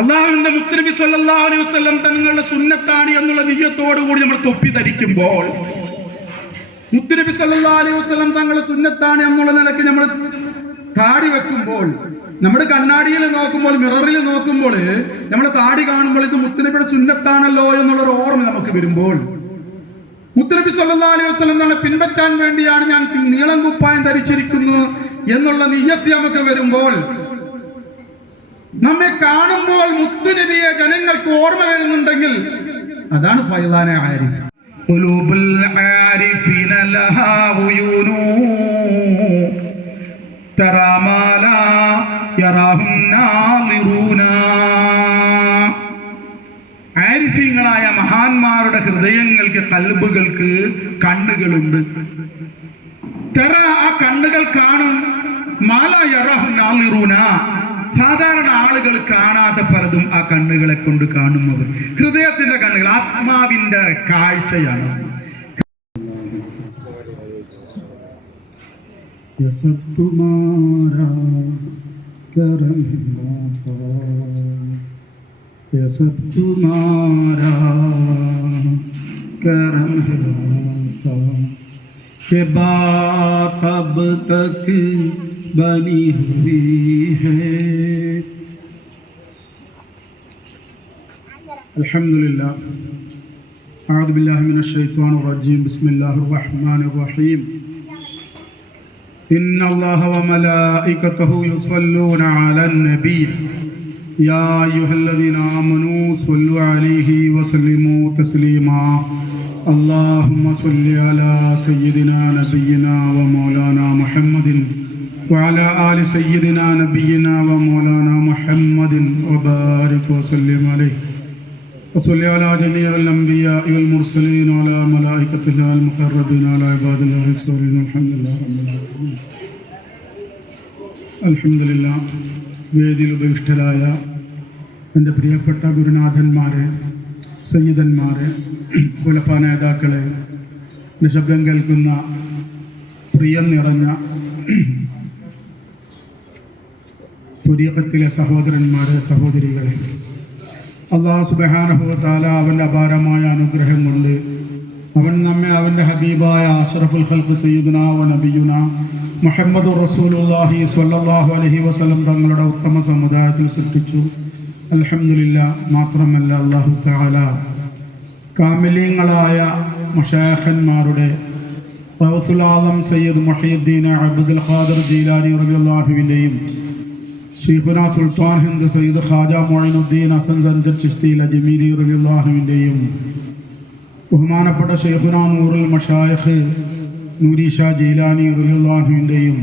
അള്ളാഹുവിന്റെ മുത്തുനബി സ്വല്ലല്ലാഹു അലൈഹി വസല്ലം തങ്ങളുടെ സുന്നത്താണ് എന്നുള്ള നിയ്യത്തോടു കൂടി നമ്മൾ തൊപ്പി ധരിക്കുമ്പോൾ, മുത്തുനബി സ്വല്ലല്ലാഹു അലൈഹി വസല്ലം തങ്ങളുടെ സുന്നത്താണ് എന്നുള്ള നിലയ്ക്ക് നമ്മൾ താടി വെക്കുമ്പോൾ, നമ്മുടെ കണ്ണാടിയിൽ നോക്കുമ്പോൾ, മിററിൽ നോക്കുമ്പോൾ നമ്മൾ താടി കാണുമ്പോൾ ഇത് മുത്തുനബിയുടെ സുന്നത്താണല്ലോ എന്നുള്ളൊരു ഓർമ്മ നമുക്ക് വരുമ്പോൾ, മുത്തുനബി സ്വല്ലല്ലാഹു അലൈഹി വസല്ലം തങ്ങളെ പിൻപറ്റാൻ വേണ്ടിയാണ് ഞാൻ നീളം കുപ്പായം ധരിച്ചിരിക്കുന്നു എന്നുള്ള നിയ്യത്ത് നമുക്ക് വരുമ്പോൾ, നമ്മെ കാണുമ്പോൾ മുത്തുനബിയെ ജനങ്ങൾക്ക് ഓർമ്മ വരുന്നുണ്ടെങ്കിൽ അതാണ് ഫൈളാനെ ആരിഫ്. ഖുലൂബുൽ ആരിഫീന ലഹാ ഉയൂനു തറാ മാ ലാ യറാഹുൻ നാളിറൂന. ആരിഫീങ്ങളായ മഹാന്മാരുടെ ഹൃദയങ്ങൾക്ക്, കൽബുകൾക്ക് കണ്ണുകളുണ്ട്. തറ, ആ കണ്ണുകൾ കാണും. മാ ലാ യറാഹുൻ നാളിറൂന, സാധാരണ ആളുകൾ കാണാത്ത പലതും ആ കണ്ണുകളെ കൊണ്ട് കാണുന്നത്. ഹൃദയത്തിന്റെ കണ്ണുകൾ ആത്മാവിന്റെ കാഴ്ചയാണ്. के बात अब तक बनी हुई है. अल्हम्दुलिल्लाह, अऊज़ु बिल्लाहि मिनश शैतानिर रजीम, बिस्मिल्लाहिर रहमानिर रहीम. इन्नल्लाह व मलाइकतहु युसल्लूना अलन नबी या अय्युहल्लज़ीना आमनू सल्लु अलैहि व सल्लिमू तस्लीमा. اللهم صل على سيدنا نبينا ومولانا محمد وعلى آل سيدنا نبينا ومولانا محمد وبارك وسلم عليه وصل على جميع الأنبياء والمرسلين وعلى ملائكة الله المقربين على عباد الله الصالحين. الحمد لله رب العالمين. الحمد لله. വേദിയിൽ ഉപവിഷ്ടരായ എൻ്റെ പ്രിയപ്പെട്ട ഗുരുനാഥന്മാരെ, സയ്യിദന്മാരെ, ഖുലഫാ നേതാക്കളെ, നിശബ്ദം കേൾക്കുന്ന പ്രിയം നിറഞ്ഞ ത്വരീഖത്തിലെ സഹോദരന്മാരെ, സഹോദരികളെ, അല്ലാഹു സുബ്ഹാനഹു വ തആല അവൻ്റെ അപാരമായ അനുഗ്രഹം കൊണ്ട് അവൻ നമ്മെ അവൻ്റെ ഹബീബായ അഷ്റഫുൽ ഖൽഖ് സയ്യിദുനാ വ നബിയുനാ മുഹമ്മദുർ റസൂലുള്ളാഹി സ്വല്ലല്ലാഹു അലൈഹി വസല്ലം തങ്ങളുടെ ഉത്തമ സമുദായത്തിൽ സൃഷ്ടിച്ചു. അൽഹംദുലില്ലാഹ്. മാത്രമല്ല അല്ലാഹു തആല കാമിലീങ്ങളായ മശായിഖന്മാരുടെ ഗൗസുൽ ആദം സയ്യിദ് മുഹയ്യിദ്ദീൻ അബ്ദുൽ ഖാദിർ ജീലാനി റളിയല്ലാഹു അൻഹുവിൻ്റെയും ശൈഖുനാ സുൽത്താൻ ഹിന്ദ് സയ്യിദ് ഖാജ മുഈനുദ്ദീൻ ഹസൻ സൻജർ ചിശ്തി അജ്മീരി റളിയല്ലാഹു അൻഹുവിൻ്റെയും ബഹുമാനപ്പെട്ട ശൈഖുനാ നൂറുൽ മശായിഖ് നൂരി ഷാ ജീലാനി റളിയല്ലാഹു അൻഹുവിൻ്റെയും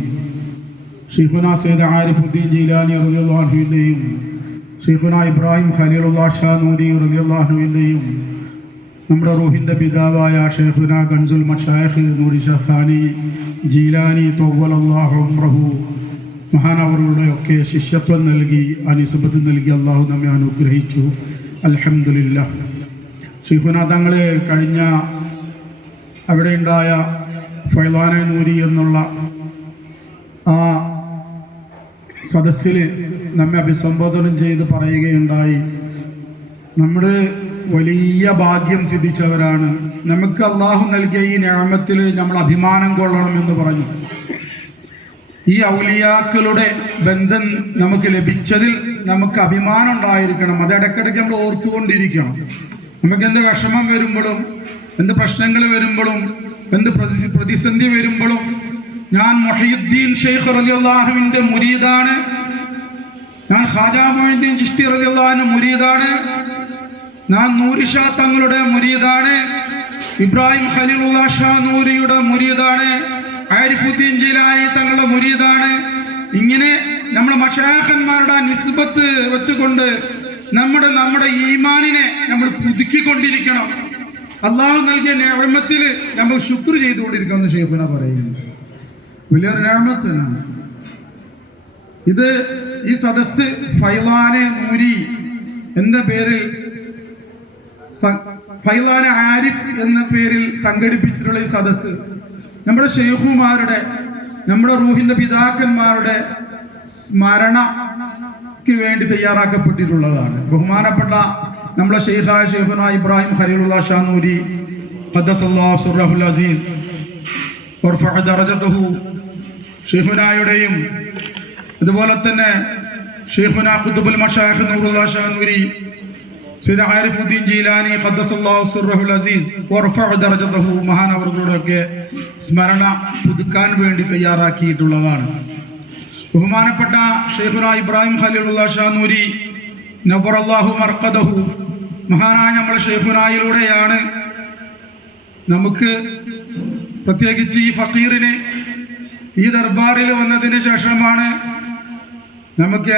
ശൈഖുനാ സയ്യിദ് ആരിഫുദ്ദീൻ ജീലാനി റളിയല്ലാഹു അൻഹുവിൻ്റെയും ശൈഖുനാ ഇബ്രാഹിം ഖലീലുല്ലാഹ് ഷാ നൂരി റളിയല്ലാഹു അൻഹുവിൻ്റെയും നമ്മുടെ റൂഹിൻ്റെ പിതാവായ ശൈഖുനാ ഗൻസുൽ മശായിഖ് നൂരി ഷാ സാനി ജീലാനി തവ്വലല്ലാഹു ഉംറഹു മഹാനവറുടെയൊക്കെ ശിഷ്യത്വം നൽകി, അനുസബത്ത് നൽകി അള്ളാഹു നമ്മെ അനുഗ്രഹിച്ചു. അൽഹംദുലില്ലാഹ്. ശൈഖുനാ തങ്ങളെ കഴിഞ്ഞ അവിടെ ഉണ്ടായ ഫൈളാനെ നൂരി എന്നുള്ള ആ സദസ്സിൽ നമ്മെ അഭിസംബോധന ചെയ്ത് പറയുകയുണ്ടായി, നമ്മുടെ വലിയ ഭാഗ്യം സിദ്ധിച്ചവരാണ്, നമുക്ക് അള്ളാഹു നൽകിയ ഈ നിഅമത്തിൽ നമ്മൾ അഭിമാനം കൊള്ളണം എന്ന് പറഞ്ഞു. ഈ ഔലിയാക്കളുടെ ബന്ധം നമുക്ക് ലഭിച്ചതിൽ നമുക്ക് അഭിമാനം ഉണ്ടായിരിക്കണം. അത് ഇടയ്ക്കിടയ്ക്ക് നമ്മൾ ഓർത്തുകൊണ്ടിരിക്കണം. നമുക്ക് എന്ത് വിഷമം വരുമ്പോഴും, എന്ത് പ്രശ്നങ്ങൾ വരുമ്പോഴും, എന്ത് പ്രതിസന്ധി വരുമ്പോഴും ഞാൻ മുഹയ്യിദ്ദീൻ ശൈഖ് റളിയല്ലാഹു അൻഹുവിൻ്റെ മുരീദാണ്, ഞാൻ ഖാജ മുഈനുദ്ദീൻ ചിശ്തി റളിയല്ലാഹു അൻഹു മുരീദാണ്, ഞാൻ നൂരി ഷാ തങ്ങളുടെ മുരീദാണ്, ഇബ്രാഹിം ഖലീലുല്ലാഹ് ഷാ നൂരിയുടെ മുരീദാണ്, ആരിഫുദ്ദീൻ ജീലാനി തങ്ങളുടെ മുരീദാണ്. ഇങ്ങനെ നമ്മുടെ മശായിഖന്മാരുടെ നിസ്ബത്ത് വെച്ചുകൊണ്ട് നമ്മുടെ ഈമാനിനെ നമ്മൾ പുതുക്കിക്കൊണ്ടിരിക്കണം. അള്ളാഹു നൽകിയ നിഅമത്തിൽ നമ്മൾ ശുക്ർ ചെയ്തുകൊണ്ടിരിക്കുമെന്ന് ശൈഖുന പറയുന്നു. വലിയൊരു നിഅമത്താണ് ഇത്. ഈ സദസ്സ് ഫൈളാനെ നൂരി എന്ന പേരിൽ, ഫൈളാനെ ആരിഫ് എന്ന പേരിൽ സംഘടിപ്പിച്ചിട്ടുള്ള ഈ സദസ്സ് നമ്മുടെ ശൈഖുമാരുടെ, നമ്മുടെ റൂഹിന്റെ പിതാക്കന്മാരുടെ സ്മരണ വേണ്ടി തയ്യാറാക്കപ്പെട്ടിട്ടുള്ളതാണ്. ബഹുമാനപ്പെട്ട നമ്മളെ ഷെയ്ഖായ ഷെയ്ഖുന ഇബ്രാഹിം ഖലീലുല്ലാഹ് ഷാനൂരി ഖദ്ദസല്ലാഹു സിർറഹുൽ അസീസ് വർഫഅ ദറജതഹു ഷെയ്ഖുനായുടെയും അതുപോലെ തന്നെ ഷെയ്ഖുന ഖുതുബുൽ മശായിഖ് നൂറുല്ലാഹ് ഷാനൂരി സയ്യിദ് ആരിഫുദ്ദീൻ ജീലാനി ഖദ്ദസല്ലാഹു സിർറഹുൽ അസീസ് വർഫഅ ദറജതഹു മഹാനവറുകളുടെയൊക്കെ സ്മരണ പുതുക്കാൻ വേണ്ടി തയ്യാറാക്കിയിട്ടുള്ളതാണ്. ബഹുമാനപ്പെട്ട ഷെയ്ഖുന ഇബ്രാഹിം ഖലീലുല്ലാഹ് ഷാനൂരി നവ്വറല്ലാഹു മർഖദഹു മഹാനായ നമ്മുടെ ഷെയ്ഖുനായിലൂടെയാണ് നമുക്ക് പ്രത്യേകിച്ച് ഈ ഫക്കീറിന് ഈ ദർബാറിൽ വന്നതിന് ശേഷമാണ് നമുക്ക്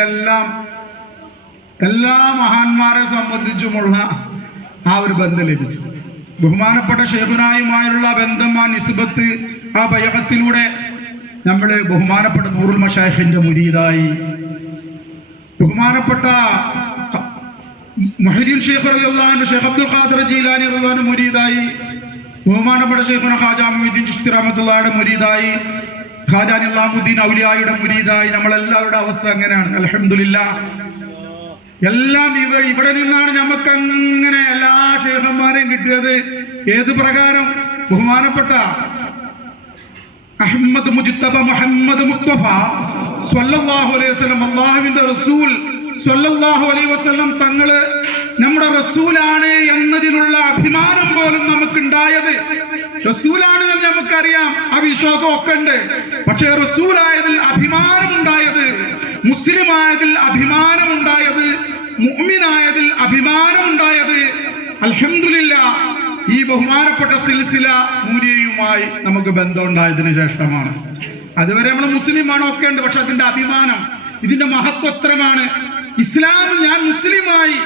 എല്ലാ മഹാന്മാരെ സംബന്ധിച്ചുമുള്ള ആ ഒരു ബന്ധം ലഭിച്ചു. ബഹുമാനപ്പെട്ട ഷെയ്ഖുനായുമായുള്ള ബന്ധം, ആ നിസ്ബത്ത്, ആ ബൈഅത്തിലൂടെ നമ്മൾ ബഹുമാനപ്പെട്ട നൂറുൽ മശായിഖിന്റെ മുരീദായി, ബഹുമാനപ്പെട്ട മുഹ്യിദ്ദീൻ ഷെയ്ഖ് റളിയല്ലാഹു അൻഹു, ഷെയ്ഖ് അബ്ദുൽ ഖാദിർ ജീലാനി റളിയല്ലാഹു അൻഹു മുരീദായി, ബഹുമാനപ്പെട്ട ഷെയ്ഖുന ഖാജ മുഈനുദ്ദീൻ ചിശ്തി റഹ്മത്തുള്ളാഹിയുടെ മുരീദായി, ഖാജ നിസാമുദ്ദീൻ ഔലിയായുടെ മുരീദായി. നമ്മളെല്ലാവരുടെ അവസ്ഥ അങ്ങനെയാണ്. അൽഹംദുലില്ലാഹ്. എല്ലാം ഇവിടെ നിന്നാണ് നമുക്ക് അങ്ങനെ എല്ലാ ഷെയ്ഖന്മാരെയും കിട്ടിയത്. ഏത് പ്രകാരം? ബഹുമാനപ്പെട്ട അഹ്മദ് മുജ്തബ മുഹമ്മദ് മുസ്തഫ സ്വല്ലല്ലാഹു അലൈഹി വസല്ലം, അല്ലാഹുവിന്റെ റസൂൽ സ്വല്ലല്ലാഹു അലൈഹി വസല്ലം തങ്ങള് നമ്മുടെ റസൂലാണ് എന്നതിലുള്ള അഭിമാനം പോലും നമുക്കുണ്ടായത്. റസൂലാണ് എന്ന് നമുക്കറിയാം, ആ വിശ്വാസം ഒക്കെ ഉണ്ട്. പക്ഷേ റസൂലായതിൽ അഭിമാനമുണ്ടായത്, മുസ്ലിമായതിൽ അഭിമാനമുണ്ടായത്, മുഅ്മിനായതിൽ അഭിമാനമുണ്ടായത് അൽഹംദുലില്ലാഹ് ഈ ബഹുമാനപ്പെട്ട സിൽസില നൂരിയുമായി നമുക്ക് ബന്ധമുണ്ടായതിനു ശേഷമാണ്. അതുവരെ നമ്മൾ മുസ്ലിമാണോ ഒക്കെ ഉണ്ട്, പക്ഷെ അതിന്റെ അഭിമാനം, ഇതിന്റെ മഹത്വത്രമാണ്. ഇസ്ലാം, ഞാൻ മുസ്ലിമായി,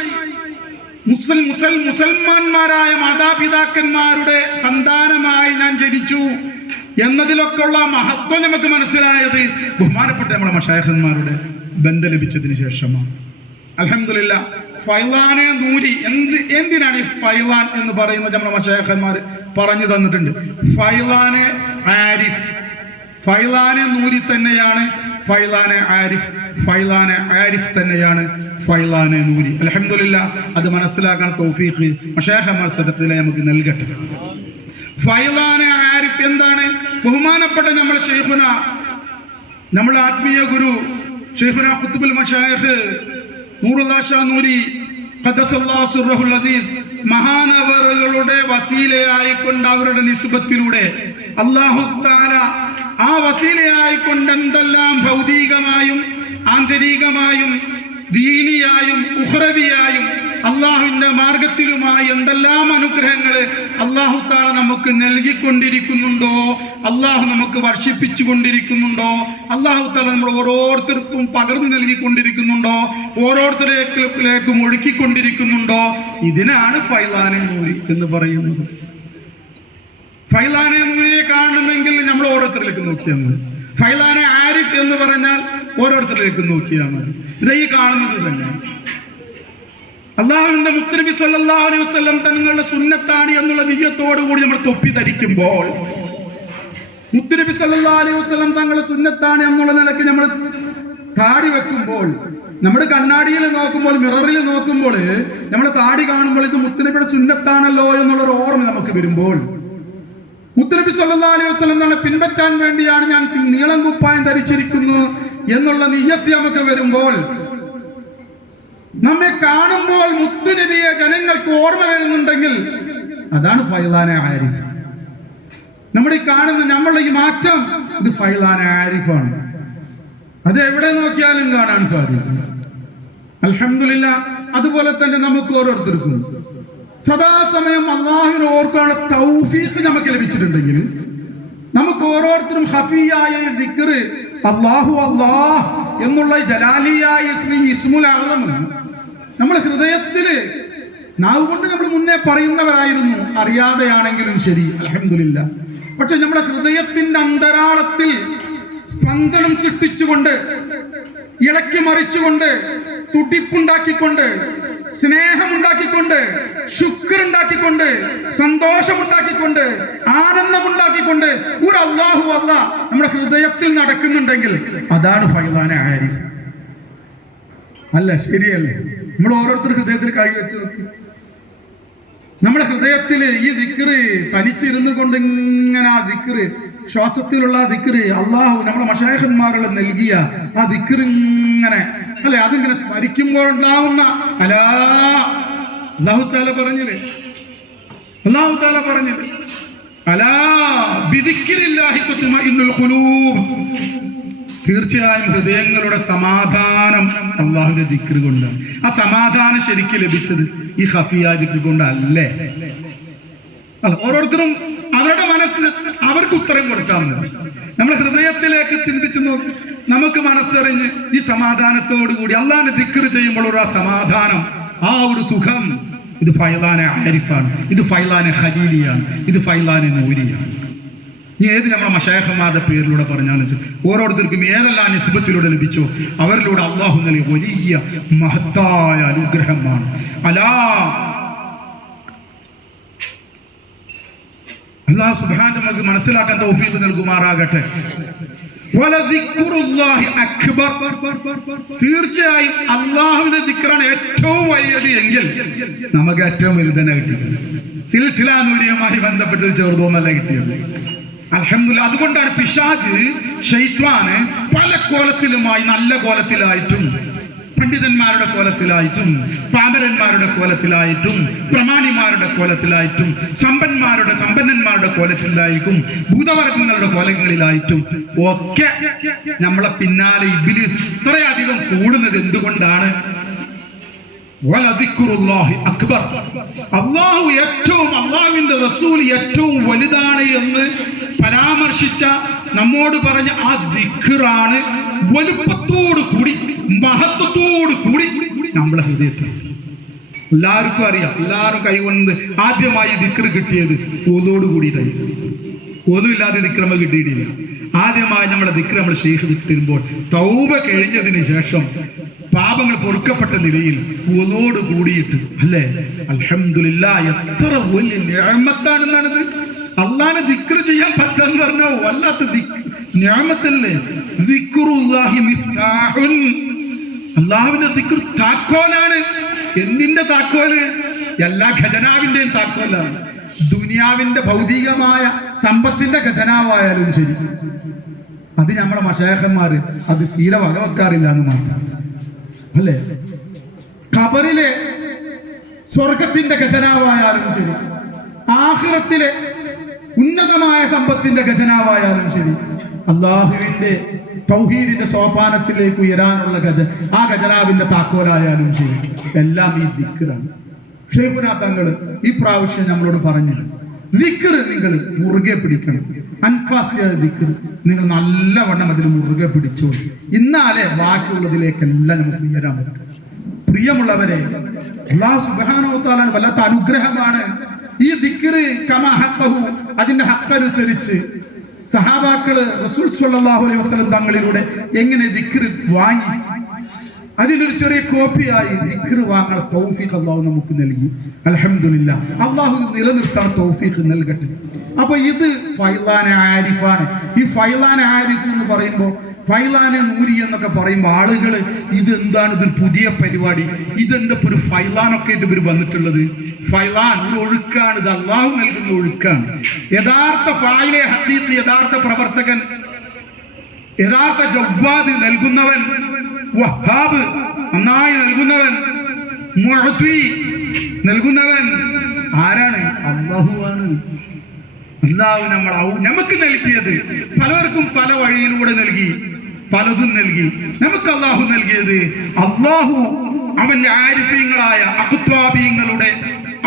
മുസൽമാന്മാരായ മാതാപിതാക്കന്മാരുടെ സന്താനമായി ഞാൻ ജനിച്ചു എന്നതിലൊക്കെയുള്ള മഹത്വം നമുക്ക് മനസ്സിലായത് ബഹുമാനപ്പെട്ട നമ്മുടെ മശായിഖന്മാരുടെ ബന്ധം ലഭിച്ചതിന് ശേഷമാണ്. അൽഹംദുലില്ലാഹ്. ഫൈലാനെ നൂരി, എന്തിനാണ് ഈ ഫൈലാൻ എന്ന് പറയുന്നത് നമ്മുടെ മശായിഖന്മാർ പറഞ്ഞു തന്നിട്ടുണ്ട്. ഫൈലാനെ ആരിഫ്, ഫൈലാനെ നൂരി തന്നെയാണ് ഫൈലാനെ ആരിഫ്, ഫൈലാനെ ആരിഫ് തന്നെയാണ് ഫൈലാനെ നൂരി. അൽഹംദുലില്ലാഹ്. അത് മനസ്സിലാക്കാൻ തൗഫീഖ് മശായിഖന്മാർ സദഖിലെ നമുക്ക് നൽകട്ടെ. ഫൈലാനെ ആരിഫ് എന്താണ്? ബഹുമാനപ്പെട്ട നമ്മുടെ ഷെയ്ഖുന, നമ്മുടെ ആത്മീയ ഗുരു ഷെയ്ഖുന ഖുതുബുൽ മശായിഖ് നൂറുല്ലാഹ് ഷാനൂരി ഖദ്ദസല്ലാഹു സിർറഹുൽ അസീസ് മഹാനവറുകളുടെ വസീലയായിക്കൊണ്ട്, അവരുടെ നിസ്ബത്തിലൂടെ അല്ലാഹു തആല ആ വസീലയായിക്കൊണ്ട് എന്തെല്ലാം ഭൗതികമായും ആന്തരികമായും ദീനിയായും ഉഖ്റവിയായും അള്ളാഹുവിന്റെ മാർഗത്തിലുമായി എന്തെല്ലാം അനുഗ്രഹങ്ങൾ അള്ളാഹു തആല നമുക്ക് നൽകിക്കൊണ്ടിരിക്കുന്നുണ്ടോ, അള്ളാഹു നമുക്ക് വർഷിപ്പിച്ചു കൊണ്ടിരിക്കുന്നുണ്ടോ, അള്ളാഹു തആല നമ്മൾ ഓരോരുത്തർക്കും പകർന്നു നൽകിക്കൊണ്ടിരിക്കുന്നുണ്ടോ, ഓരോരുത്തരിലേക്കും ഒഴുക്കിക്കൊണ്ടിരിക്കുന്നുണ്ടോ, ഇതിനാണ് ഫൈലാനെ നൂരി എന്ന് പറയുന്നത്. ഫൈലാനെ നൂരിയെ കാണണമെങ്കിൽ നമ്മൾ ഓരോരുത്തരിലേക്ക് നോക്കിയാൽ മതി. ഫൈലാനെ ആരിഫ് എന്ന് പറഞ്ഞാൽ ഓരോരുത്തരിലേക്ക് നോക്കിയാൽ മതി. ഇതാ ഈ കാണുന്നത് തന്നെ അള്ളാഹുവിന്റെ മുത്തുനബി സ്വല്ലല്ലാഹു അലൈഹി വസല്ലം തങ്ങളുടെ സുന്നത്താണ് എന്നുള്ള നിയ്യത്തോടു കൂടി നമ്മൾ തൊപ്പി ധരിക്കുമ്പോൾ, മുത്തുനബി സ്വല്ലല്ലാഹു അലൈഹി വസല്ലം തങ്ങളുടെ സുന്നത്താണ് എന്നുള്ള നിലയ്ക്ക് നമ്മൾ താടി വെക്കുമ്പോൾ, നമ്മുടെ കണ്ണാടിയിൽ നോക്കുമ്പോൾ, മിററിൽ നോക്കുമ്പോൾ നമ്മൾ താടി കാണുമ്പോൾ ഇത് മുത്തുനബിയുടെ സുന്നത്താണല്ലോ എന്നുള്ളൊരു ഓർമ്മ നമുക്ക് വരുമ്പോൾ, മുത്തുനബി സ്വല്ലല്ലാഹു അലൈഹി വസല്ലം തങ്ങളെ പിൻപറ്റാൻ വേണ്ടിയാണ് ഞാൻ നീളം കുപ്പായം ധരിച്ചിരിക്കുന്നു എന്നുള്ള നിയ്യത്ത് നമുക്ക് വരുമ്പോൾ, നമ്മെ കാണുമ്പോൾ മുത്തുനബിയെ ജനങ്ങൾക്ക് ഓർമ്മ വരുന്നുണ്ടെങ്കിൽ അതാണ് ഫൈലാനെ ആരിഫ്. നമ്മുടെ ഈ കാണുന്ന നമ്മളുടെ ഈ മാറ്റം, ഇത് ഫൈലാനെ ആരിഫാണ്. അത് എവിടെ നോക്കിയാലും കാണാൻ സാധിക്കും. അൽഹംദുലില്ലാഹ്. അതുപോലെ തന്നെ നമുക്ക് ഓരോരുത്തർക്കും സദാസമയം അള്ളാഹുവിനെ ഓർക്കാനുള്ള തൗഫീഖ് നമുക്ക് ലഭിച്ചിട്ടുണ്ടെങ്കിൽ, നമുക്ക് ഓരോരുത്തരും ഹഫിയായ ദിക്ർ, അല്ലാഹു അല്ലാഹ് എന്നുള്ള ജലാലിയായ ഇസ്മുൽ അഅ്ലം നമ്മൾ ഹൃദയത്തില് നാവ് കൊണ്ട് നമ്മൾ മുന്നേ പറയുന്നവരായിരുന്നു, അറിയാതെയാണെങ്കിലും ശരി, അൽഹംദുലില്ലാഹ്. പക്ഷെ നമ്മുടെ ഹൃദയത്തിന്റെ അന്തരാളത്തിൽ സ്പന്ദനം സൃഷ്ടിച്ചുകൊണ്ട്, ഇളക്കി മറിച്ചുകൊണ്ട്, തുടിപ്പുണ്ടാക്കിക്കൊണ്ട്, സ്നേഹമുണ്ടാക്കിക്കൊണ്ട്, ശുക്റുണ്ടാക്കിക്കൊണ്ട്, സന്തോഷമുണ്ടാക്കിക്കൊണ്ട്, ആനന്ദമുണ്ടാക്കിക്കൊണ്ട് ഒരു അല്ലാഹു അല്ലാഹ് നമ്മുടെ ഹൃദയത്തിൽ നടക്കുന്നുണ്ടെങ്കിൽ അതാണ് ഫൈലാനെ ആരിഫ്. അല്ല, ശരിയല്ലേ? നമ്മൾ ഓരോരുത്തർ ഹൃദയത്തിൽ കൈവച്ച് നോക്കി. നമ്മുടെ ഹൃദയത്തിൽ ഈ ദിക്റ് തനിച്ചിരുന്നു കൊണ്ട് ഇങ്ങനെ ആ ദിക്റ്, ശ്വാസത്തിലുള്ള ആ ദിക്റ്, അള്ളാഹു നമ്മുടെ മശായിഖന്മാരുള്ള നൽകിയ ആ ദിക്റ് ഇങ്ങനെ അല്ലെ, അതിങ്ങനെ സ്മരിക്കുമ്പോൾ ഉണ്ടാവുന്ന അല്ലാഹു തആല പറഞ്ഞില്ലേ, അലാ ബിദിക്രില്ലാഹി തത്മഇന്നുൽ ഖുലൂബ്. തീർച്ചയായും ഹൃദയങ്ങളുടെ സമാധാനം അള്ളാഹുവിന്റെ ദിക്റ് കൊണ്ടാണ്. ആ സമാധാനം ശരിക്കും ലഭിച്ചത് ഈ ഖഫിയ ദിക്റ് കൊണ്ടല്ലേ? അല്ല, ഓരോരുത്തരും അവരുടെ മനസ്സിൽ അവർക്ക് ഉത്തരം കൊടുക്കാറുണ്ട്. നമ്മൾ ഹൃദയത്തിലേക്ക് ചിന്തിച്ചു നോക്കി, നമുക്ക് മനസ്സറിഞ്ഞ് ഈ സമാധാനത്തോടു കൂടി അള്ളാഹിന്റെ ദിക്റ് ചെയ്യുമ്പോൾ ഒരു ആ സമാധാനം, ആ ഒരു സുഖം, ഇത് ഫൈലാനെ ആരിഫാണ്, ഇത് ഫൈലാനെ ഖലീലിയാണ്, ഇത് ഫൈലാനെ നൂരിയാണ്. ഇനി ഏത് നമ്മളെ മശായിഖന്മാരുടെ പേരിലൂടെ പറഞ്ഞാലും ഓരോരുത്തർക്കും ഏതെല്ലാം നിസ്ബത്തിലൂടെ ലഭിച്ചോ അവരിലൂടെ അള്ളാഹു നൽകിയ വലിയ മഹത്തായ അനുഗ്രഹമാണ്. അല്ലാഹു സുബ്ഹാനഹു നമുക്ക് മനസ്സിലാക്കാൻ തൗഫീഖ് നൽകുമാറാകട്ടെ. തീർച്ചയായും അള്ളാഹുവിന്റെ ദിക്റാണ് ഏറ്റവും വലിയത് എങ്കിൽ നമുക്ക് ഏറ്റവും വലുതന്നെ കിട്ടിയത്. സിൽസില നൂരിയുമായി ബന്ധപ്പെട്ട ഒരു ചെറുതോന്നല്ല കിട്ടിയത്. അൽഹംദുലില്ലാഹ്. അതുകൊണ്ടാണ് പിശാച്, ശൈത്വാന് പല കോലത്തിലുമായി, നല്ല കോലത്തിലായിട്ടും പണ്ഡിതന്മാരുടെ കോലത്തിലായിട്ടും പാമരന്മാരുടെ കോലത്തിലായിട്ടും പ്രമാണിമാരുടെ കോലത്തിലായിട്ടും സമ്പന്നന്മാരുടെ കോലത്തിലായിട്ടും ഭൂതവർഗങ്ങളുടെ കോലങ്ങളിലായിട്ടും ഒക്കെ നമ്മളെ പിന്നാലെ ഇബ്ലീസ് ഇത്രയധികം കൂടുന്നത് എന്തുകൊണ്ടാണ്? അള്ളാഹു ഏറ്റവും, അള്ളാഹുവിന്റെ റസൂൽ ഏറ്റവും വലുതാണ് എന്ന് പരാമർശിച്ച നമ്മോട് പറഞ്ഞ ആ ദിക്റാണ് വലുപ്പത്തോടു കൂടി, മഹത്വത്തോടു കൂടി നമ്മുടെ ഹൃദയത്തിൽ. എല്ലാവർക്കും അറിയാം, എല്ലാവരും കൈകൊണ്ട് ആദ്യമായി ദിക്റ് കിട്ടിയത് ഓതോട് കൂടിയിട്ടായിരുന്നു. ഓതുമില്ലാതെ ദിക്റമ കിട്ടിയിട്ടില്ല. ആദ്യമായി നമ്മുടെ ദിക്റ് നമ്മൾ ശൈഖ് കിട്ടുമ്പോൾ തൗബ കഴിഞ്ഞതിന് ശേഷം പാപങ്ങൾ പൊറുക്കപ്പെട്ട നിലയിൽ ഓതോട് കൂടിയിട്ട് അല്ലേ, അൽഹംദുലില്ലാഹ്, എത്ര വലിയ നിഅമത്താണെന്നാണിത്. അള്ളാഹനെ ദിക്റ് ചെയ്യാൻ പറ്റാന്ന് പറഞ്ഞോ വല്ലാത്ത നിഅമത്തല്ലേ. ദിക്റുല്ലാഹി മിഫ്താഹുൻ, അള്ളാഹുവിന്റെ ദിക്ർ താക്കോലാണ്. എന്തിന്റെ താക്കോല്? എല്ലാ ഖജനാവിന്റെയും താക്കോലാണ്. ദുനിയാവിന്റെ ഭൗതികമായ സമ്പത്തിന്റെ ഖജനാവായാലും ശരി, അത് നമ്മുടെ മശായിഖന്മാര് അത് തീരെ വകവെക്കാറില്ല എന്ന് മാത്രം അല്ലേ. ഖബറിലെ സ്വർഗത്തിന്റെ ഖജനാവായാലും ശരി, ആഖിറത്തിലെ ഉന്നതമായ സമ്പത്തിന്റെ ഖജനാവായാലും ശരി, അള്ളാഹുവിന്റെ തൗഹീദിന്റെ സോപാനത്തിലേക്ക് ഉയരാനുള്ള ആ ഖജനാവിന്റെ താക്കോലായാലും ശരി, എല്ലാം ഈ ദിക്റാണ്. ഷെയ്ഖുനാ തങ്ങൾ ഈ പ്രാവശ്യം നമ്മളോട് പറഞ്ഞു, ദിക്ർ നിങ്ങൾ മുറുകെ പിടിക്കണം. അൻഫാസിയ ദിക്ർ നിങ്ങൾ നല്ലവണ്ണം അതിൽ മുറുകെ പിടിച്ചോളൂ. ഇന്നാലേ ബാക്കിയുള്ളതിലേക്കെല്ലാം നമുക്ക് ഉയരാൻ പറ്റും. പ്രിയമുള്ളവരെ, അല്ലാഹു സുബ്ഹാനഹു വ തആല വല്ലാത്ത അനുഗ്രഹമാണ് ഈ ദിക്ർ. കമാ ഹഖഹു, അതിന്റെ ഹഖനുസരിച്ച് സഹാബാക്കള് റസൂൽ സ്വല്ലല്ലാഹു അലൈഹി വസല്ലം തങ്ങളിലൂടെ എങ്ങനെ ദിക്ർ വാങ്ങി, അതിലൊരു ചെറിയ കോപ്പിയായി ദിക്ർ വാങ്ങാൻ തൗഫീഖ് അല്ലാഹു നമുക്ക് നൽകി. അൽഹംദുലില്ലാഹ്. അല്ലാഹു നിലനിർത്താൻ തൗഫീഖ് നൽകട്ടെ. അപ്പൊ ഇത് ഫൈലാനെ ആരിഫാണ്. ഈ ഫൈലാനെ ആരിഫ് എന്ന് പറയുമ്പോൾ, ഫൈലാനെ നൂരി എന്നൊക്കെ പറയുമ്പോൾ ആളുകൾ ഇതെന്താണ്, ഇതൊരു പുതിയ പരിപാടി, ഇതെന്താ ഒരു ഫൈലാനൊക്കെ ആയിട്ട് ഇവർ വന്നിട്ടുള്ളത്? ഫൈലാൻ ഒരു ഒഴുക്കാണ്, ഇത് അള്ളാഹു നൽകുന്ന ഒഴുക്കാണ്. യഥാർത്ഥ ഫായിലെ ഹഖീഖ്, യഥാർത്ഥ പ്രവർത്തകൻ, യഥാർത്ഥ ജവ്വാദ് നൽകുന്നവൻ, വഹാബ് നന്നായി നൽകുന്നവൻ, മുഅ്തി നൽകുന്നവൻ ആരാണ്? അല്ലാഹുവാണ്. അല്ലാഹു നമുക്ക് നൽകിയത് പലർക്കും പല വഴിയിലൂടെ നൽകി, പലതും നൽകി. നമുക്ക് അല്ലാഹു നൽകിയത്, അല്ലാഹു അവന്റെ ആരിഫീങ്ങളായ അഖ്ത്വാബീങ്ങളുടെ,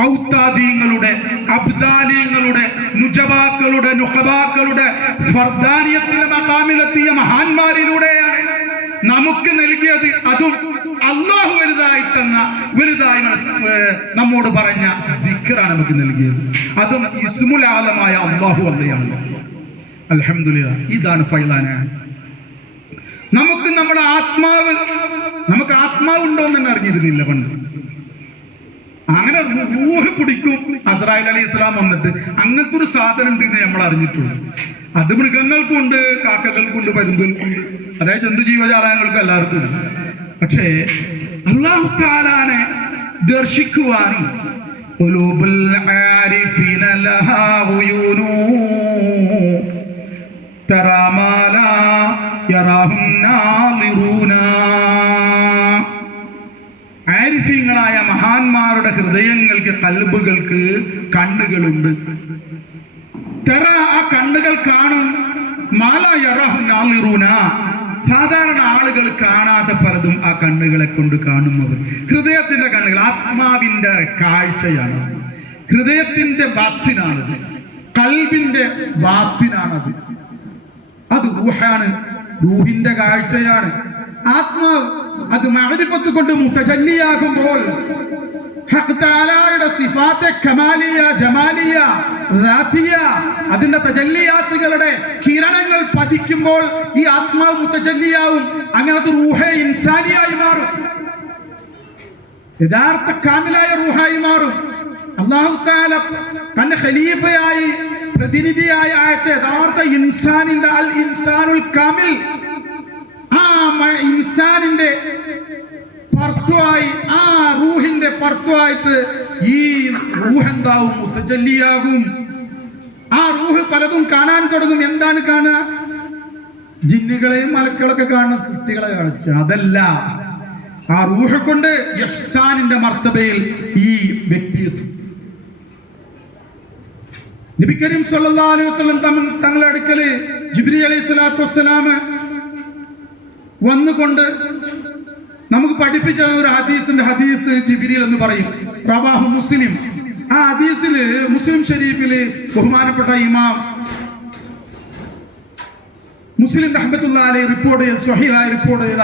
ഔത്താദീങ്ങളുടെ, അബ്ദാലീങ്ങളുടെ, നുജബാക്കളുടെ, നുഖബാക്കളുടെ ഫർദാനിയത്തിലെ മഖാമിലെത്തിയ മഹാന്മാരിലൂടെയാണ് നമുക്ക് നൽകിയത്. അതും അല്ലാഹു വലുതായി തന്ന, വലുതായി നമ്മോട് പറഞ്ഞ ദിക്റാണ് നമുക്ക് നൽകിയത്. അതും ഇസ്മുൽ ആലമായ അല്ലാഹു അല്ലയാണ്. അൽഹംദുലില്ലാഹ്. ഇതാണ് ഫൈലാന. നമുക്ക് നമ്മുടെ ആത്മാവ്, നമുക്ക് ആത്മാവുണ്ടോ എന്ന് തന്നെ അറിഞ്ഞിരുന്നില്ല പണ്ട്. അങ്ങനെ റൂഹ് പിടിക്കും. അസ്രായീൽ അലൈഹിസ്സലാം വന്നിട്ട് അങ്ങനത്തെ ഒരു സാധനം ഉണ്ടെന്ന് നമ്മൾ അറിഞ്ഞിട്ടുള്ളൂ. അത് മൃഗങ്ങൾക്കുണ്ട്, കാക്കകൾക്കുണ്ട്, പരുന്തുകൾക്കുണ്ട്, അതായത് ജന്തു ജീവജാലങ്ങൾക്ക് എല്ലാവർക്കും ഉണ്ട്. പക്ഷേ അല്ലാഹു തആലാനെ ദർശിക്കുവാനും ഖുലൂബുൽ ആരിഫീന ലഹാ ഉയൂനു തറാ മാ ലാ യറാഹു നാളിറൂന. ആരിഫീങ്ങളായ മഹാന്മാരുടെ ഹൃദയങ്ങൾക്ക്, ഖൽബുകൾക്ക് കണ്ണുകളുണ്ട്. ആ കണ്ണുകൾ കാണും. മാലാ യറാഹു നാളിറൂന, സാധാരണ ആളുകൾ കാണാതെ പലതും ആ കണ്ണുകളെ കൊണ്ട് കാണുന്നവർ. ഹൃദയത്തിന്റെ കണ്ണുകൾ ആത്മാവിന്റെ കാഴ്ചയാണ്. ഹൃദയത്തിന്റെ ബാത്തിനാണത്, ഖൽബിന്റെ ബാത്തിനാണത്. അത് റൂഹാണ്, റൂഹിന്റെ കാഴ്ചയാണ്. ആത്മാവ് അത് മഅരിഫത്ത് കൊണ്ട് മുതജല്ലിയാകുമ്പോൾ ഹഖ് തആലയുടെ സിഫാത്തെ കമാലിയ, ജമാലിയ, ദാതിയ, അതിന്റെ തജല്ലിയാത്തുകളുടെ കിരണങ്ങൾ പതിക്കുമ്പോൾ ഈ ആത്മാവ് മുതജല്ലിയാവും. അങ്ങനത്തെ റൂഹെ ഇൻസാനിയായി മാറും, യഥാർത്ഥ കാമിലായ റൂഹായി മാറും. അല്ലാഹു തആല തന്റെ ഖലീഫയായി, പ്രതിനിധിയായി അയച്ച യഥാർത്ഥ ഇൻസാനിന്റെ അൽ ഇൻസാനുൽ കാമിൽ, ആ ഇൻസാനിന്റെ പർത്തുവായി, ആ റൂഹിന്റെ പർത്തുവായിട്ട് ഈ റൂഹ് എന്താവും? മുതജല്ലിയാകും. ആ റൂഹ് പലതും കാണാൻ തുടങ്ങും. എന്താണ് കാണുക? ജിന്നുകളെയും മലക്കുകളൊക്കെ കാണുന്ന സൃഷ്ടികളെ കാണിച്ച അതല്ല. ആ റൂഹ് കൊണ്ട് ഇഹ്സാനിന്റെ മർത്തബയിൽ ഈ വ്യക്തി എത്തും. നബി കരീം സല്ലല്ലാഹു അലൈഹി വസല്ലം തങ്ങളുടെ അടുക്കല് ജിബ്രീൽ അലൈഹിസ്സലാത്തു വസ്സലാം വന്നുകൊണ്ട് നമുക്ക് പഠിപ്പിച്ച ഒരു ഹദീസിന്റെ ഹദീസ് ജിബ്രീൽ എന്ന് പറയും, റവാഹു മുസ്ലിം. ആ ഹദീസില് മുസ്ലിം ഷരീഫില് ബഹുമാനപ്പെട്ട ഇമാം മുസ്ലിം റഹ്മത്തുള്ളാഹി അലൈഹി റിപ്പോർട്ട് ചെയ്ത, സ്വഹീഹായി റിപ്പോർട്ട് ചെയ്ത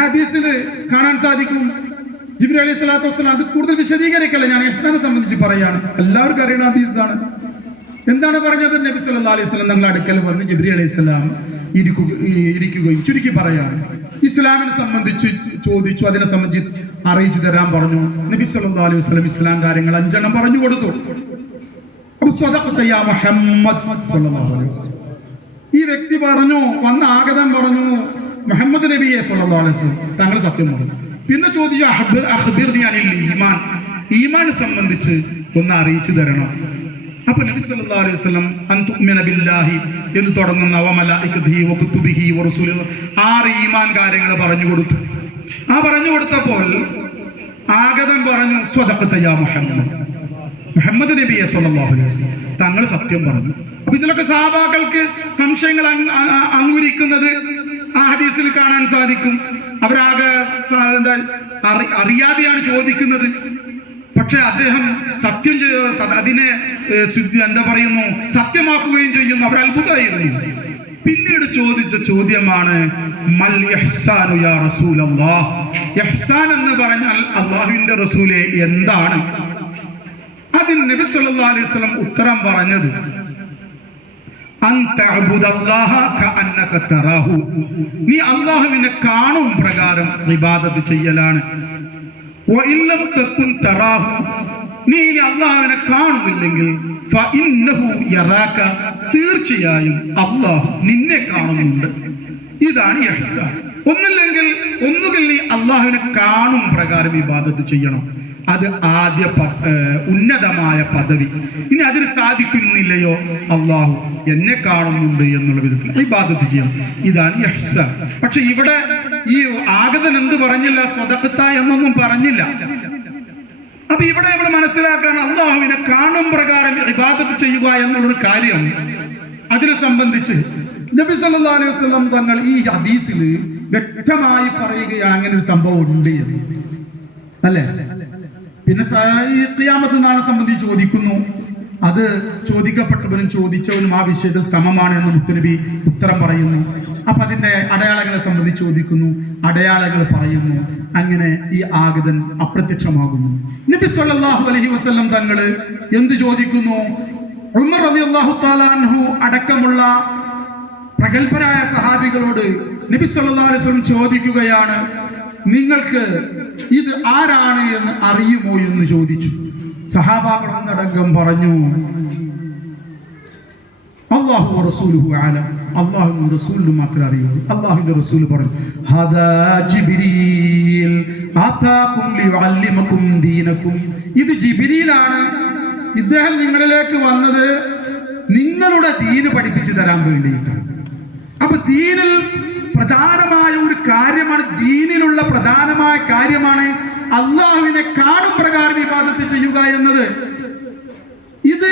ഹദീസിൽ കാണാൻ സാധിക്കും. ജിബ്രീൽ അലൈഹി സ്വലാത്തു വസ്സലാം, അത് കൂടുതൽ വിശദീകരിക്കല്ല, ഞാൻ ഇഹ്സാനെ സംബന്ധിച്ച് പറയാണ്, എല്ലാവർക്കും അറിയുന്ന ഹദീസാണ്. എന്താണ് പറഞ്ഞത്? നബി സല്ലല്ലാഹു അലൈഹി വസല്ലം തങ്ങളുടെ അടുക്കൽ വന്ന് ജിബ്രീൽ അലൈഹി സ്വലാം ഇരിക്കുകയും ചുരുക്കി പറയാണ്, ഇസ്ലാമിനെ സംബന്ധിച്ച് ചോദിച്ചു, അതിനെ സംബന്ധിച്ച് അറിയിച്ചു തരാൻ പറഞ്ഞു. നബി സല്ലല്ലാഹു അലൈഹി വസല്ലം ഇസ്ലാം കാര്യങ്ങൾ 5 എണ്ണം പറഞ്ഞു കൊടുത്തു. അപ്പൊ സ്വദഖത യാ മുഹമ്മദ് സല്ലല്ലാഹു അലൈഹി വസല്ലം, ഈ വ്യക്തി പറഞ്ഞു, വന്ന ആഗതൻ പറഞ്ഞു, മുഹമ്മദ് നബിയെ സല്ലല്ലാഹു അലൈഹി വസല്ലം താങ്കൾ സത്യം പറഞ്ഞു. പിന്നെ ചോദിച്ചു, അഖ്ബിർനി അനിൽ ഈമാൻ, ഈമാനെ സംബന്ധിച്ച് ഒന്ന് അറിയിച്ചു തരണം. അപ്പൊ നബി സല്ലല്ലാഹു അലൈഹി വസല്ലം അൻ തുഅ്മിന ബില്ലാഹി എന്ന് തുടങ്ങുന്ന വ മലായികതിഹി വ കുതുബിഹി വ റസൂലിഹി 6 ഈമാൻ കാര്യങ്ങൾ പറഞ്ഞു കൊടുത്തു. ആ പറഞ്ഞു കൊടുത്തപ്പോൾ ആഗതൻ പറഞ്ഞു, സ്വദഖത യാ മുഹമ്മദ്, മുഹമ്മദ് നബിയെ സല്ലല്ലാഹു അലൈഹി വസല്ലം തങ്ങൾ സത്യം പറഞ്ഞു. അപ്പൊ ഇതിലൊക്കെ സഹാബാക്കൾക്ക് സംശയങ്ങൾ അങ്കുരിക്കുന്നത് ആ ഹദീസിൽ കാണാൻ സാധിക്കും. അവരാകെ അറിയാതെയാണ് ചോദിക്കുന്നത്. പക്ഷെ അദ്ദേഹം സത്യം അതിനെ എന്താ പറയുന്നു, സത്യമാക്കുകയും ചെയ്യുന്നു. അവർ അത്ഭുതമായിരുന്നു. പിന്നീട് ചോദിച്ച ചോദ്യമാണ്, മൽ ഇഹ്സാനു യാ റസൂലല്ലാഹ്, ഇഹ്സാൻ എന്ന് പറഞ്ഞാൽ അല്ലാഹുവിന്റെ റസൂലേ എന്താണ്? അതിന് നബി സല്ലല്ലാഹു അലൈഹി വസല്ലം ഉത്തരം പറഞ്ഞത്, അൻ തഅബുദല്ലാഹ കഅന്നക തറാഹു, നീ അല്ലാഹുവിനെ കാണും പ്രകാരം ഇബാദത്ത് ചെയ്യലാണ്. വഇല്ലം തകുൻ തറാഹു, നീ അല്ലാഹുവിനെ കാണുന്നില്ലെങ്കിൽ ഫഇന്നഹു യറാക, തീർച്ചയായും അല്ലാഹു നിന്നെ കാണുന്നുണ്ട്. ഇതാണ് ഇഹ്സാൻ. ഒന്നുകിൽ നീ അല്ലാഹുവിനെ കാണും പ്രകാരം ഇബാദത്ത് ചെയ്യണം. അത് ആദ്യ ഉന്നതമായ പദവി. ഇനി അതിന് സാധിക്കുന്നില്ലയോ, അല്ലാഹു എന്നെ കാണുന്നുണ്ട് എന്നുള്ള വിധത്തിൽ ഇബാദത്ത് ചെയ്യണം. ഇതാണ് ഇഹ്സാൻ. പക്ഷെ ഇവിടെ ഈ ആഗതൻ എന്ത് പറഞ്ഞില്ല? സ്വദഖത എന്നൊന്നും പറഞ്ഞില്ല. അപ്പൊ ഇവിടെ നമ്മൾ മനസ്സിലാക്കാൻ, അല്ലാഹുവിനെ കാണും പ്രകാരം ഇബാദത്ത് ചെയ്യുക എന്നുള്ളൊരു കാര്യം, അതിനെ സംബന്ധിച്ച് നബി സല്ലല്ലാഹു അലൈഹി വസല്ലം തങ്ങൾ ഈ ഹദീസിൽ വ്യക്തമായി പറയുകയാണ് അങ്ങനെ ഒരു സംഭവം ഉണ്ട് എന്ന്, അല്ലേ? പിന്നെ ഖിയാമത്ത് നാളെ സംബന്ധിച്ച് ചോദിക്കുന്നു. അത് ചോദിക്കപ്പെട്ടവനും ചോദിച്ചവനും ആ വിഷയത്തിൽ സമമാണ് എന്ന് മുത്തുനബി ഉത്തരം പറയുന്നു. അപ്പൊ അതിന്റെ അടയാളങ്ങളെ സംബന്ധിച്ച് ചോദിക്കുന്നു, അടയാളങ്ങൾ പറയുന്നു. അങ്ങനെ ഈ ആഗതൻ അപ്രത്യക്ഷമാകുന്നു. നബി സല്ലല്ലാഹു അലൈഹി വസല്ലം തങ്ങൾ എന്ത് ചോദിക്കുന്നു? ഉമർ റളിയല്ലാഹു തആല അൻഹു അടക്കമുള്ള പ്രഗൽഭരായ സഹാബികളോട് നബി സല്ലല്ലാഹു അലൈഹി വസല്ലം ചോദിക്കുകയാണ്, നിങ്ങൾക്ക് ഇത് ആരാണ് എന്ന് അറിയുമോ എന്ന് ചോദിച്ചു. സഹാബാക്കൾ ഒന്നടങ്കം പറഞ്ഞു, അല്ലാഹു വ റസൂലുഹു അലം, അള്ളാഹുവിന്റെ റസൂലിന് മാത്രമേ അറിയുള്ളൂ. അള്ളാഹുവിന്റെ റസൂൽ പറഞ്ഞു, ഹദാ ജിബ്രീൽ ആതാകും ലിയുഅല്ലിമകും ദീനകും. ഇത് ജിബ്രീലാണ്, ഇദ്ദേഹം നിങ്ങളിലേക്ക് വന്നത് നിങ്ങളുടെ ദീന് പഠിപ്പിച്ചു തരാൻ വേണ്ടിയിട്ടാണ്. അപ്പൊ ദീനിൽ പ്രധാനമായ ഒരു കാര്യമാണ്, ദീനിലുള്ള പ്രധാനമായ കാര്യമാണ് അള്ളാഹുവിനെ കാണും പ്രകാരം ഇബാദത്ത് ചെയ്യുക എന്നത്. ഇത്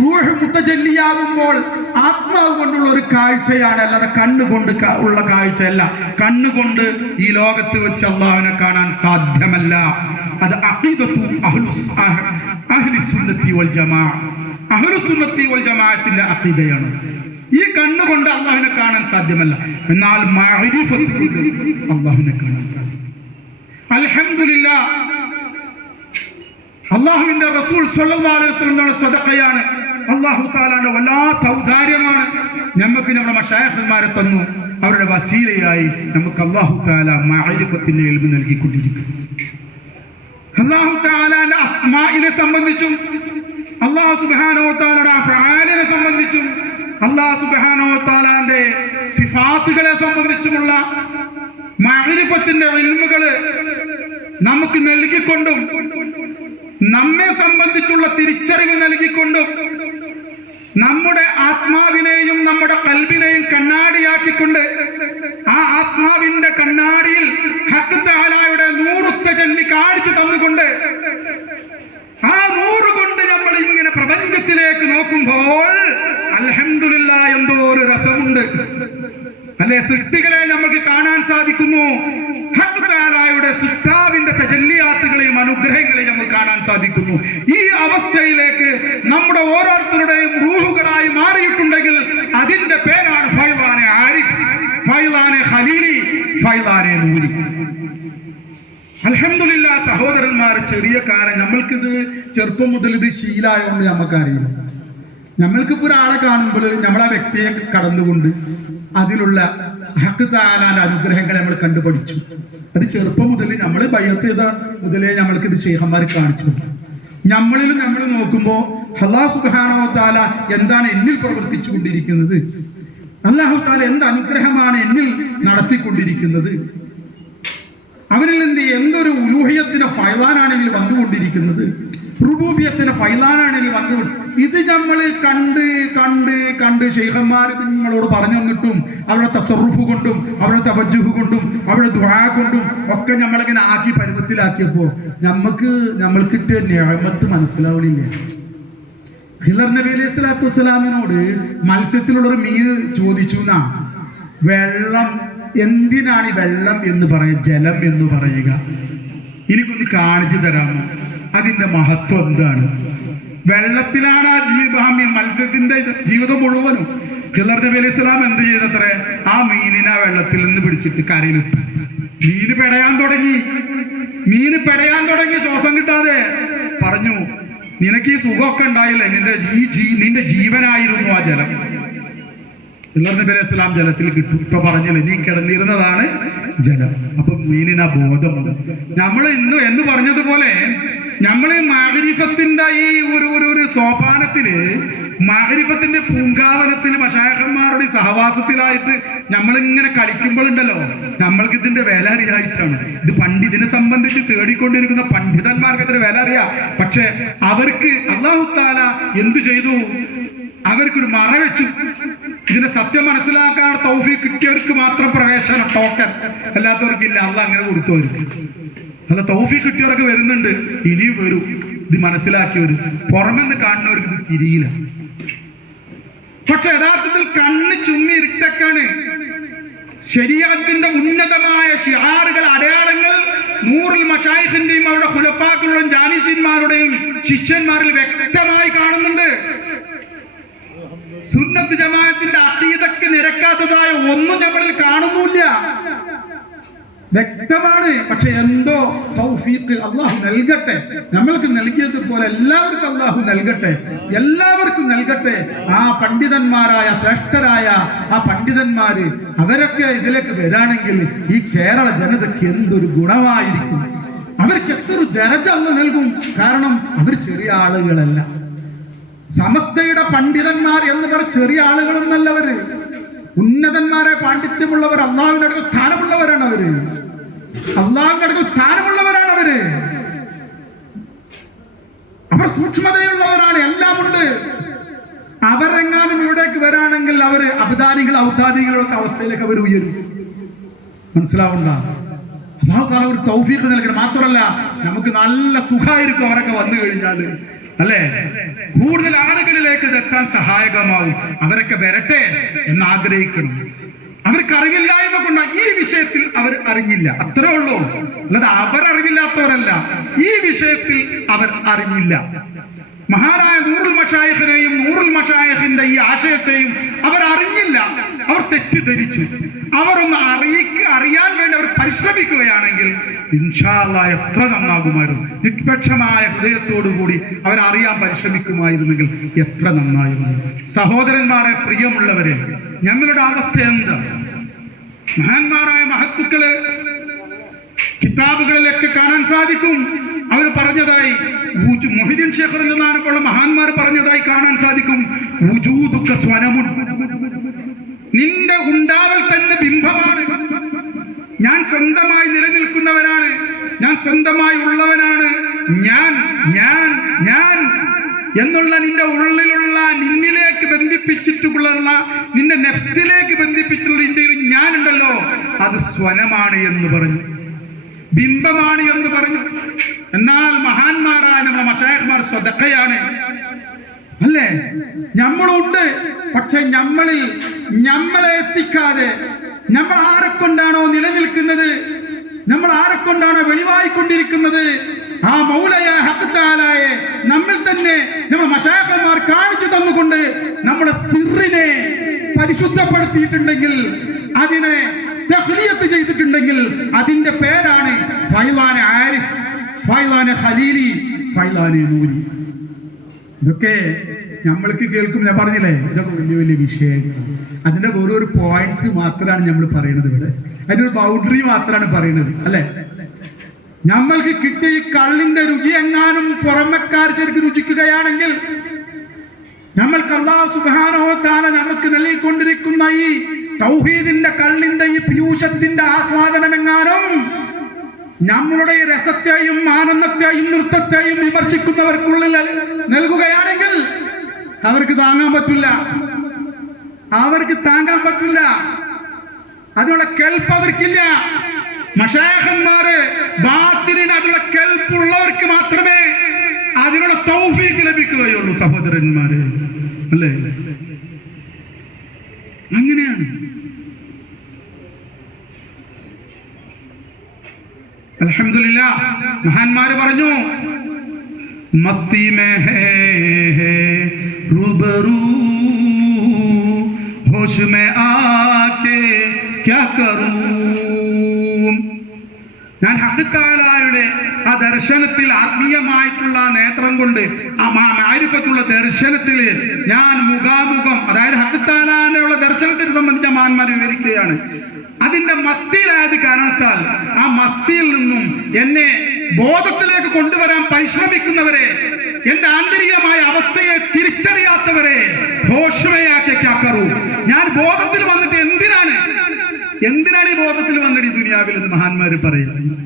റൂഹ് മുത്തജല്ലിയാകുമ്പോൾ ആത്മാവ് കൊണ്ടുള്ള ഒരു കാഴ്ചയാണ്, അല്ലാതെ കണ്ണുകൊണ്ട് ഉള്ള കാഴ്ചയല്ല. കണ്ണുകൊണ്ട് ഈ ലോകത്ത് വെച്ച് അള്ളാഹുവിനെ കാണാൻ സാധ്യമല്ല. അത് അഖീദത്തു അഹ്ലുസുന്നത്തി വൽ ജമാഅ, അഹ്ലുസുന്നത്തി വൽ ജമാഅത്തിന്റെ അഖീദയാണ്. ഈ കണ്ണുകൊണ്ട് അള്ളാഹുവിനെ കാണാൻ സാധ്യമല്ല, എന്നാൽ മഅരിഫത്ത് കൊണ്ട് അള്ളാഹുവിനെ കാണാൻ സാധ്യം. അൽഹംദുലില്ലാഹ്, അള്ളാഹുവിന്റെ റസൂൽ സ്വല്ലല്ലാഹു അലൈഹി വസല്ലം സദഖയാണ്. അല്ലാഹു തആലയുടെ വല്ലാത്ത ഔദാര്യമാണ്. നമുക്ക് നമ്മുടെ മശായിഖന്മാരെ തന്നു, അവരുടെ വസീലയായി നമുക്ക് അല്ലാഹു തആല മഅരിഫത്തിന്റെ ഇൽമു നൽകിക്കൊണ്ടിരിക്കുന്നു. അല്ലാഹു തആലയുടെ അസ്മാഇനെ സംബന്ധിച്ചും അല്ലാഹു സുബ്ഹാനഹു വ തആലയുടെ അഫ്ആലിനെ സംബന്ധിച്ചും അല്ലാഹു സുബ്ഹാനഹു വ തആലയുടെ സിഫാത്തുകളെ സംബന്ധിച്ചുമുള്ള മഅരിഫത്തിന്റെ ഇൽമുകൾ നമുക്ക് നൽകിക്കൊണ്ടും നമ്മെ സംബന്ധിച്ചുള്ള തിരിച്ചറിവ് നൽകിക്കൊണ്ടും നമ്മുടെ ആത്മാവിനെയും നമ്മുടെ കൽബിനെയും കണ്ണാടിയാക്കിക്കൊണ്ട് ആ ആത്മാവിന്റെ കണ്ണാടിയിൽ ഹഖ് തആലയുടെ നൂറ് തജല്ലി കാണിച്ചു തന്നുകൊണ്ട് ആ നൂറ് കൊണ്ട് നമ്മൾ ഇങ്ങനെ പ്രപഞ്ചത്തിലേക്ക് നോക്കുമ്പോൾ അൽഹംദുലില്ലാഹ് എന്തോ ഒരു രസമുണ്ട് അല്ലെ. സൃഷ്ടികളെ നമുക്ക് കാണാൻ സാധിക്കുന്നു. ഹഖ് തആലയുടെ സൃഷ്ടാവിന്റെ തജല്ലിയാത്തുകളെയും അനുഗ്രഹങ്ങളെയും നമുക്ക് കാണാൻ സാധിക്കുന്നു. ഈ അവസ്ഥയിലേക്ക് നമ്മുടെ ഓരോരുത്തരുടെയും റൂഹുകളായി മാറിയിട്ടുണ്ടെങ്കിൽ അതിന്റെ പേരാണ് ഫൈളാനെ ആരിഫ്, ഫൈളാനെ ഖലീലി, ഫൈളാനെ നൂരി. അൽഹംദുലില്ലാഹ് സഹോദരന്മാർ, ചെറിയ കാലം നമ്മൾക്കിത് ചെറുപ്പം മുതൽ ഇത് ശീലമായതുകൊണ്ട് നമുക്കറിയില്ല. നമ്മൾക്കിപ്പോൾ ഒരാളെ കാണുമ്പോൾ നമ്മളാ വ്യക്തിയെ കടന്നുകൊണ്ട് അതിലുള്ള ഹഖ് തആലയുടെ അനുഗ്രഹങ്ങളെ നമ്മൾ കണ്ടുപഠിച്ചു. അത് ചെറുപ്പം മുതൽ നമ്മൾ ബയ്യത്ത് ചെയ്ത മുതലേ നമ്മൾക്ക് ഇത് ശൈഖന്മാർ കാണിച്ചു. നമ്മളിലും നമ്മൾ നോക്കുമ്പോൾ അല്ലാഹു സുബ്ഹാനഹു വ തആല എന്താണ് എന്നിൽ പ്രവർത്തിച്ചു കൊണ്ടിരിക്കുന്നത്, അല്ലാഹു തആല എന്ത് അനുഗ്രഹമാണ് എന്നിൽ നടത്തിക്കൊണ്ടിരിക്കുന്നത്, അവനിൽ നിന്ന് എന്തൊരു ഉലൂഹിയത്തിന്റെ ഫൈളാനാണെങ്കിൽ വന്നുകൊണ്ടിരിക്കുന്നത്, റുബൂബിയത്തിന്റെ ഫൈളാനാണെങ്കിൽ വന്നുകൊണ്ട് ഇത് നമ്മൾ കണ്ട് കണ്ട് കണ്ട് ശൈഖന്മാർ നിങ്ങളോട് പറഞ്ഞു തന്നിട്ടും അവരുടെ തസറുഫ് കൊണ്ടും അവരുടെ തവജ്ജുഹ് കൊണ്ടും അവരുടെ ദുആ കൊണ്ടും ഒക്കെ നമ്മളിങ്ങനെ ആക്കി പരുവത്തിലാക്കിയപ്പോൾ നമ്മൾ കിട്ടിയ നിഅമത്ത് മനസ്സിലാവണില്ല. ഖിളർ നബി അലൈഹി സ്വലാത്തു വസ്സലാമിനോട് മത്സ്യത്തിലുള്ളൊരു മീൻ ചോദിച്ചു എന്നാ, വെള്ളം എന്തിനാണ് ഈ വെള്ളം എന്ന് പറയുക, ജലം എന്ന് പറയുക, എനിക്കൊന്ന് കാണിച്ചു തരാമോ, അതിന്റെ മഹത്വം എന്താണ്? വെള്ളത്തിലാണ് ആ ജീവാമ്യം, മത്സ്യത്തിന്റെ ജീവിതം മുഴുവനും. ഖിളർ നബി അലൈഹി സ്വലാം എന്ത് ചെയ്തത്രേ, ആ മീനിനെ ആ വെള്ളത്തിൽ നിന്ന് പിടിച്ചിട്ട് കരയിലിട്ടു. മീന് പെടയാൻ തുടങ്ങി ശ്വാസം കിട്ടാതെ പറഞ്ഞു, നിനക്ക് ഈ സുഖമൊക്കെ ഉണ്ടായില്ലേ, നിന്റെ ജീവനായിരുന്നു ആ ജലം. ഖിളർ നബി അലൈഹി സ്വലാം ജലത്തിൽ കിട്ടും. ഇപ്പൊ പറഞ്ഞില്ലേ, നീ കിടന്നിരുന്നതാണ് ജലം. അപ്പൊ മീനിന് ബോധം നമ്മൾ എന്ന് പറഞ്ഞതുപോലെ നമ്മൾ മഅരിഫത്തിന്റെ ഈ ഒരു സോപാനത്തില്, മഅരിഫത്തിന്റെ പൂങ്കാവനത്തിൽ മശായിഖന്മാരുടെ സഹവാസത്തിലായിട്ട് നമ്മളിങ്ങനെ കളിക്കുമ്പോഴുണ്ടല്ലോ, നമ്മൾക്ക് ഇതിന്റെ വില അറിയായിട്ടാണ്. ഇത് ഇതിനെ സംബന്ധിച്ച് തേടിക്കൊണ്ടിരിക്കുന്ന പണ്ഡിതന്മാർക്ക് അതിന് വില അറിയാം. പക്ഷെ അവർക്ക് അല്ലാഹു തആല എന്തു ചെയ്തു, അവർക്കൊരു മറ വെച്ചു. ഇതിന്റെ സത്യം മനസ്സിലാക്കാൻ തൗഫീഖ് കിട്ടിയവർക്ക് മാത്രം പ്രവേശനം, ടോക്കൻ, അല്ലാത്തവർക്കില്ല. അള്ളാഹ് അങ്ങനെ കൊടുത്തവർക്ക്, അല്ല തൗഫീഖ് കിട്ടിയവർക്ക് വരുന്നുണ്ട്, ഇനിയും വരും. ഇത് മനസ്സിലാക്കിയവര്, പുറമെന്ന് കാണുന്നവർക്ക് ഇത് തിരിയില്ല. പക്ഷെ യഥാർത്ഥത്തിൽ കണ്ണ് ചുമ്മി ഇരുട്ടക്കാണ്. ശരീഅത്തിന്റെ ഉന്നതമായ ശിആറുകൾ, അടയാളങ്ങൾ നൂറുൽ മശായിഖിന്റെയും അവരുടെ ഖുലഫാക്കളുടെയും ജാനിസിന്മാരുടെയും ശിഷ്യന്മാരിൽ വ്യക്തമായി കാണുന്നുണ്ട്. സുന്നത്ത് ജമാഅത്തിന്റെ അഖീദക്ക് നിരക്കാത്തതായ ഒന്നും നമ്മളിൽ കാണുന്നില്ല, വ്യക്തമാണ്. പക്ഷെ എന്തോ തൗഫീഖ് അല്ലാഹു നൽകട്ടെ, നമ്മൾക്ക് നൽകിയതുപോലെ എല്ലാവർക്കും അല്ലാഹു നൽകട്ടെ, എല്ലാവർക്കും നൽകട്ടെ. ആ പണ്ഡിതന്മാരായ ശ്രേഷ്ഠരായ ആ പണ്ഡിതന്മാര് അവരൊക്കെ ഇതിലേക്ക് വരാണെങ്കിൽ ഈ കേരള ജനതയ്ക്ക് എന്തൊരു ഗുണമായിരിക്കും, അവർക്ക് എത്രയൊരു ദരജ അല്ലാഹു നൽകും. കാരണം അവർ ചെറിയ ആളുകളല്ല. സമസ്തയുടെ പണ്ഡിതന്മാർ എന്ന് പറഞ്ഞ ചെറിയ ആളുകളൊന്നല്ലവര്. ഉന്നതന്മാരെ പാണ്ഡിത്യമുള്ളവർ, അള്ളാഹുവിന്റെ അടുത്ത് സ്ഥാനമുള്ളവരാണ് അവര്. അള്ളാഹുവിന്റെ അടുത്ത് സ്ഥാനമുള്ളവരാണ് അവര്. അവർ സൂക്ഷ്മതയുള്ളവരാണ്, എല്ലാം ഉണ്ട്. അവരെങ്ങാനും ഇവിടേക്ക് വരാണെങ്കിൽ അവര് അബ്ദാനികൾ ഔദാദികളൊക്കെ അവസ്ഥയിലേക്ക് അവർ ഉയരും. മനസ്സിലാവുന്ന അല്ലാഹു തആല ഒരു തൗഫീഖ് നൽകണം. മാത്രമല്ല നമുക്ക് നല്ല സുഖമായിരിക്കും അവരൊക്കെ വന്നു കഴിഞ്ഞാൽ, അല്ലേ? കൂടുതൽ ആളുകളിലേക്ക് എത്താൻ സഹായകമാവും. അവരൊക്കെ വരട്ടെ എന്ന് ആഗ്രഹിക്കണം. അവർക്ക് അറിവില്ലായ്മ കൊണ്ട് ഈ വിഷയത്തിൽ അവർ അറിഞ്ഞില്ല, അത്രേ ഉള്ളൂ. അല്ലാതെ അവരറിവില്ലാത്തവരല്ല, ഈ വിഷയത്തിൽ അവർ അറിഞ്ഞില്ല. മഹാനായ നൂറുൽ മശായിഖിനെയും നൂറുൽ മശായിഖിന്റെ ഈ ആശയത്തെയും അവർ അറിഞ്ഞില്ല, അവർ തെറ്റിദ്ധരിച്ചു. അവർ ഒന്ന് അറിയാൻ വേണ്ടി അവർ പരിശ്രമിക്കുകയാണെങ്കിൽ ഇൻഷാ അല്ലാഹ് എത്ര നന്നാകുമായിരുന്നു. നിഷ്പക്ഷമായ ഹൃദയത്തോടുകൂടി അവരറിയാൻ പരിശ്രമിക്കുമായിരുന്നെങ്കിൽ എത്ര നന്നായിരുന്നു. സഹോദരന്മാരെ, പ്രിയമുള്ളവരെ, ഞങ്ങളുടെ അവസ്ഥ എന്താ? മഹാന്മാരായ മഹത്തുക്കള് കിതാബുകളിലൊക്കെ കാണാൻ സാധിക്കും. അവർ പറഞ്ഞതായി മുഹ്യിദ്ദീൻ ശൈഖ് റളിയല്ലാഹു അൻഹു മഹാന്മാർ പറഞ്ഞതായി കാണാൻ സാധിക്കും. വുജൂദുക സ്വനമുൻ, നിന്റെ ഉണ്ടാവൽ തന്നെ ബിംബമാണ്. ഞാൻ സ്വന്തമായി നിലനിൽക്കുന്നവനാണ്, ഞാൻ സ്വന്തമായി ഉള്ളവനാണ്, ഞാൻ ഞാൻ ഞാൻ എന്നുള്ള നിന്റെ ഉള്ളിലുള്ള, നിന്നിലേക്ക് ബന്ധിപ്പിച്ചിട്ടുള്ള, നിന്റെ നെഫ്സിലേക്ക് ബന്ധിപ്പിച്ചിട്ടുള്ള നിന്റെ ഞാനുണ്ടല്ലോ, അത് സ്വനമാണ് എന്ന് പറഞ്ഞു, ബിംബമാണ് എന്ന് പറഞ്ഞു. എന്നാൽ മഹാന്മാരായ നമ്മുടെ മശായിഖ്മാർ സ്വദഖയാണ്, അല്ലേ? നമ്മളുണ്ട്, പക്ഷെ നമ്മളെ എത്തിക്കാതെ, നമ്മൾ ആരെക്കൊണ്ടാണോ നിലനിൽക്കുന്നത്, നമ്മൾ ആരെക്കൊണ്ടാണോ വെളിവായിക്കൊണ്ടിരിക്കുന്നത്, ആ മൗലയ ഹഖ് തആലയെ നമ്മിൽ തന്നെ നമ്മൾ മശായിഖ്മാർ കാണിച്ചു തന്നുകൊണ്ട് നമ്മുടെ സിറിനെ പരിശുദ്ധപ്പെടുത്തിയിട്ടുണ്ടെങ്കിൽ, അതിനെ തഖ്ലിയത്ത് ചെയ്തിട്ടുണ്ടെങ്കിൽ, അതിന്റെ പേരാണ് ഫൈളാനെ ആരിഫ്, ഫൈളാനെ ഖലീലി, ഫൈളാനെ നൂരി. ഇതൊക്കെ നമ്മൾക്ക് കേൾക്കും. ഞാൻ പറഞ്ഞില്ലേ, ഇതൊക്കെ വലിയ വലിയ വിഷയങ്ങളാണ്. അതിന്റെ ഓരോരോ പോയിന്റ്സ് മാത്രമാണ് നമ്മൾ പറയുന്നത്. ഇവിടെ അതിന്റെ ഒരു ബൗണ്ടറി മാത്രമാണ് പറയുന്നത്, അല്ലെ? നമ്മൾക്ക് കിട്ടിയ ഈ കള്ളിന്റെ രുചി എങ്ങാനും പുറമെക്കാർ ശരിക്കും രുചിക്കുകയാണെങ്കിൽ, നമ്മൾക്ക് അല്ലാഹു സുബ്ഹാനഹു വ തആല നമുക്ക് നൽകിക്കൊണ്ടിരിക്കുന്ന ഈ തൗഹീദിന്റെ കള്ളിന്റെ ഈ പീയൂഷത്തിന്റെ ആസ്വാദനമെങ്ങാനും നമ്മളുടെ ഈ രസത്തെയും ആനന്ദത്തെയും നൃത്തത്തെയും വിമർശിക്കുന്നവർക്കുള്ളിൽ നൽകുകയാണെങ്കിൽ അവർക്ക് താങ്ങാൻ പറ്റില്ല, അവർക്ക് താങ്ങാൻ പറ്റില്ല. അതിനുള്ള കെൽപ്പ് അവർക്കില്ല. മശായിഖന്മാര് ബാത്തിനിന് അതിനുള്ള കെൽപ്പുള്ളവർക്ക് മാത്രമേ അതിനുള്ള തൗഫീഖ് ലഭിക്കുകയുള്ളൂ. സഹോദരന്മാര്, അല്ലേ? അങ്ങനെയാണ്. അൽഹംദുലില്ലാഹ്, മഹാന്മാര് പറഞ്ഞു, മസ്തി മേ ഹേ റുബറൂ ഹോഷ് മേ ആകെ ക്യാ കറൂ. ഞാൻ ഹഖ് തആലയുടെ ആ ദർശനത്തിൽ, ആത്മീയമായിട്ടുള്ള നേത്രം കൊണ്ട്, ആ മാരിഫത്തുള്ള ദർശനത്തിൽ ഞാൻ മുഖാമുഖം, അതായത് ഹഖ് തആലയുടെ ദർശനത്തെ സംബന്ധിച്ച മഹാന്മാർ വിവരിക്കുകയാണ്. അതിന്റെ മസ്തിയിലായത് കാരണത്താൽ ആ മസ്തിയിൽ നിന്നും എന്നെ ബോധത്തിലേക്ക് കൊണ്ടുവരാൻ പരിശ്രമിക്കുന്നവരെ, എന്റെ ആന്തരികമായ അവസ്ഥയെ തിരിച്ചറിയാത്തവരെ ഹോഷ്മയാക്കൂ. ഞാൻ ബോധത്തിൽ വന്നിട്ട് എന്തിനാണ് ഈ ബോധത്തിൽ വന്നിട്ട് ഈ ദുനിയാവിൽ എന്ന് മഹാന്മാര് പറയുന്നു.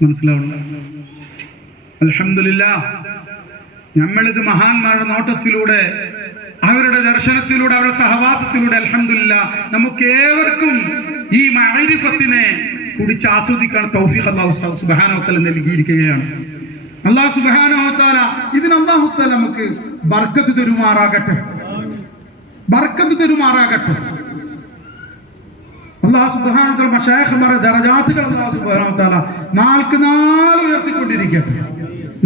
മനസ്സിലാവുന്നു? അൽഹംദുലില്ലാഹ്, നമ്മളിത് മഹാന്മാരുടെ നോട്ടത്തിലൂടെ, അവരുടെ ദർശനത്തിലൂടെ, അവരുടെ സഹവാസത്തിലൂടെ അൽഹംദുലില്ലാഹ് നമുക്ക് ഏവർക്കും ഈ മഅരിഫത്തിനെ കുടിച്ച് ആസ്വദിക്കാൻ തൗഫീഖ് അല്ലാഹു സുബ്ഹാനഹു വ തആല നൽകിയിരിക്കുകയാണ്. അല്ലാഹു സുബ്ഹാനഹു വ തആല ഇതിന് അല്ലാഹു തആല നമുക്ക് ബർക്കത്ത് തരുമാറാകട്ടെ, ബർക്കത്ത് തരുമാറാകട്ടെ. അല്ലാഹു സുബ്ഹാനഹു വ തആല മശായിഖുമാരുടെ ദറജാത്തുകൾ അല്ലാഹു സുബ്ഹാനഹു വ തആല നാൾക്ക് നാൾ ഉയർത്തിക്കൊണ്ടിരിക്കട്ടെ.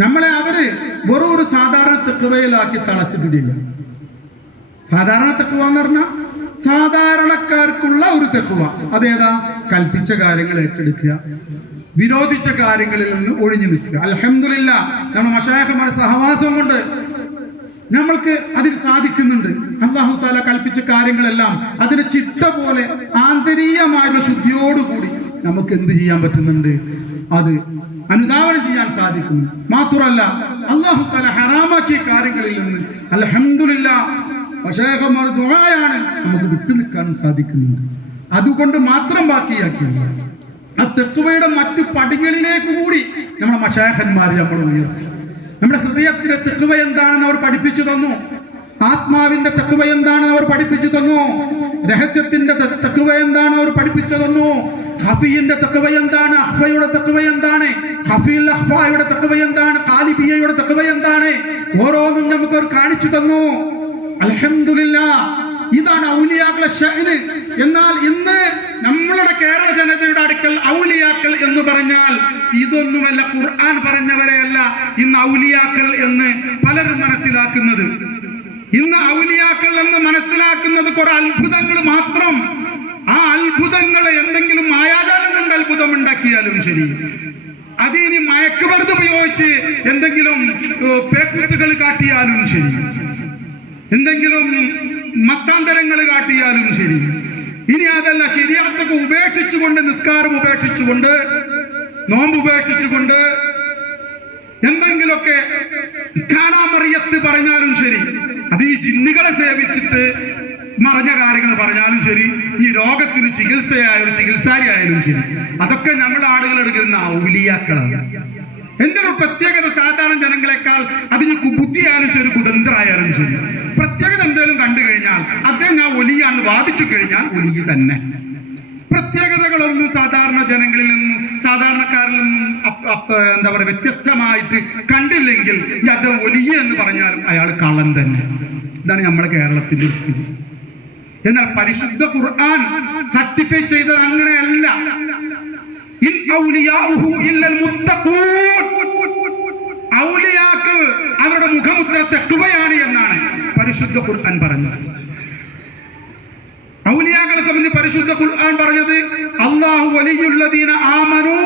നമ്മളെ അവര് വെറും ഒരു സാധാരണ തഖ്വയിലാക്കി തളച്ചിട്ടില്ല. സാധാരണ തഖ്വ എന്ന് പറഞ്ഞാൽ സാധാരണക്കാർക്കുള്ള ഒരു തഖ്വ. അതേതാ? കൽപ്പിച്ച കാര്യങ്ങൾ ഏറ്റെടുക്കുക, വിരോധിച്ച കാര്യങ്ങളിൽ നിന്ന് ഒഴിഞ്ഞു നിൽക്കുക. അൽഹംദുലില്ലാഹ്, നമ്മുടെ മശായിഖുമാരുടെ സഹവാസം കൊണ്ട് നമ്മൾക്ക് അതിൽ സാധിക്കുന്നുണ്ട്. അല്ലാഹു തആല കൽപ്പിച്ച കാര്യങ്ങളെല്ലാം അതിന് ചിട്ട പോലെ ആന്തരികമായുള്ള ശുദ്ധിയോടുകൂടി നമുക്ക് എന്ത് ചെയ്യാൻ പറ്റുന്നുണ്ട്? അത് അനുധാവനം ചെയ്യാൻ സാധിക്കുന്നു. മാത്രമല്ല, അല്ലാഹു തആല ഹറാമാക്കിയ കാര്യങ്ങളിൽ നിന്ന് അൽഹംദുലില്ലാഹ് മശായിഖന്മാർ ദുആയാണ് നമുക്ക് വിട്ടു നിൽക്കാൻ സാധിക്കുന്നുണ്ട്. അതുകൊണ്ട് മാത്രം ബാക്കിയാക്കിയില്ല, ആ തെക്കുവയുടെ മറ്റു പടികളിലേക്ക് കൂടി നമ്മുടെ മശായിഖന്മാർ നമ്മൾ ഉയർത്തി. നമ്മുടെ ഹൃദയത്തിലെ തെക്കുവ എന്താണെന്ന് അവർ പഠിപ്പിച്ചു തന്നു. ആത്മാവിന്റെ തെക്കുവ എന്താണെന്ന് അവർ പഠിപ്പിച്ചു തന്നു. രഹസ്യത്തിന്റെ തെക്കുവ എന്താണ് അവർ പഠിപ്പിച്ചു തന്നു. ഖഫീന്റെ തഖ്വ എന്താണ്, അഖ്ഫയുടെ തഖ്വ എന്താണ്, ഖഫീൽ അഖ്ഫയുടെ തഖ്വ എന്താണ്, ഖാലിബിയയുടെ തഖ്വ എന്താണ്, ഓരോന്നും നമുക്ക് അവർ കാണിച്ചു തന്നു. അൽഹംദുലില്ലാഹ്, ഇതാണ് ഔലിയാക്കളുടെ ഷഅന്. എന്നാൽ ഇന്ന് നമ്മളുടെ കേരള ജനതയുടെ അടുക്കൽ ഔലിയാക്കൾ എന്ന് പറഞ്ഞാൽ ഇതൊന്നുമല്ല, ഖുർആൻ പറഞ്ഞവരെയല്ല ഇന്ന് ഔലിയാക്കൾ എന്ന് പലരും മനസ്സിലാക്കുന്നത്. ഇന്ന് ഔലിയാക്കൾ എന്ന് മനസ്സിലാക്കുന്നത് കുറെ അത്ഭുതങ്ങൾ മാത്രം. ആ അത്ഭുതങ്ങൾ എന്തെങ്കിലും മായാജാലം കൊണ്ട് അത്ഭുതം ഉണ്ടാക്കിയാലും ശരി, അതിനി മയക്കുമരുന്ന് ഉപയോഗിച്ച് എന്തെങ്കിലും പേക്കുത്തുകൾ കാട്ടിയാലും ശരി, എന്തെങ്കിലും മസ്താന്തരങ്ങൾ കാട്ടിയാലും ശരി, ഇനി അതല്ല ശരീഅത്തൊക്കെ ഉപേക്ഷിച്ചുകൊണ്ട്, നിസ്കാരം ഉപേക്ഷിച്ചുകൊണ്ട്, നോമ്പ് ഉപേക്ഷിച്ചുകൊണ്ട് എന്തെങ്കിലുമൊക്കെ കാണാമറിയത്ത് പറഞ്ഞാലും ശരി, അത് ഈ ജിന്നുകളെ സേവിച്ചിട്ട് മറഞ്ഞ കാര്യങ്ങൾ പറഞ്ഞാലും ശരി, ഈ രോഗത്തിന് ചികിത്സയായാലും ചികിത്സാരിയായാലും ശരി, അതൊക്കെ നമ്മുടെ ആളുകൾ എടുക്കുന്ന ഔലിയാക്കളാണ്. എന്റെ ഒരു പ്രത്യേകത, സാധാരണ ജനങ്ങളെക്കാൾ അതിന് ബുദ്ധിയായാലും ശരി, കുതന്ത്രായാലും ശരി, പ്രത്യേകത എന്തെങ്കിലും കണ്ടു കഴിഞ്ഞാൽ അദ്ദേഹം ആ ഒലിയാണെന്ന് വാദിച്ചു കഴിഞ്ഞാൽ ഒലി തന്നെ. പ്രത്യേകതകളൊന്നും സാധാരണ ജനങ്ങളിൽ നിന്നും സാധാരണക്കാരിൽ നിന്നും എന്താ പറയുക വ്യത്യസ്തമായിട്ട് കണ്ടില്ലെങ്കിൽ അദ്ദേഹം ഒലിയ എന്ന് പറഞ്ഞാലും അയാൾ കള്ളൻ തന്നെ. ഇതാണ് നമ്മുടെ കേരളത്തിന്റെ സ്ഥിതി. എന്നാൽ പരിശുദ്ധ ഖുർആൻ സർട്ടിഫൈ ചെയ്തത് അങ്ങനെയല്ല. ഇൻ ഔലിയാഉഹു ഇല്ലൽ മുത്തഖൂൻ, ഔലിയാക്കൾ അവരുടെ മുഖമുദ്ര തഖ്വയാണ് എന്നാണ് പരിശുദ്ധ ഖുർആൻ പറഞ്ഞത്. ഔലിയാക്കളെ സംബന്ധിച്ച് പരിശുദ്ധ ഖുർആൻ പറഞ്ഞത് അല്ലാഹു വലിയുല്ലദീന ആമനൂ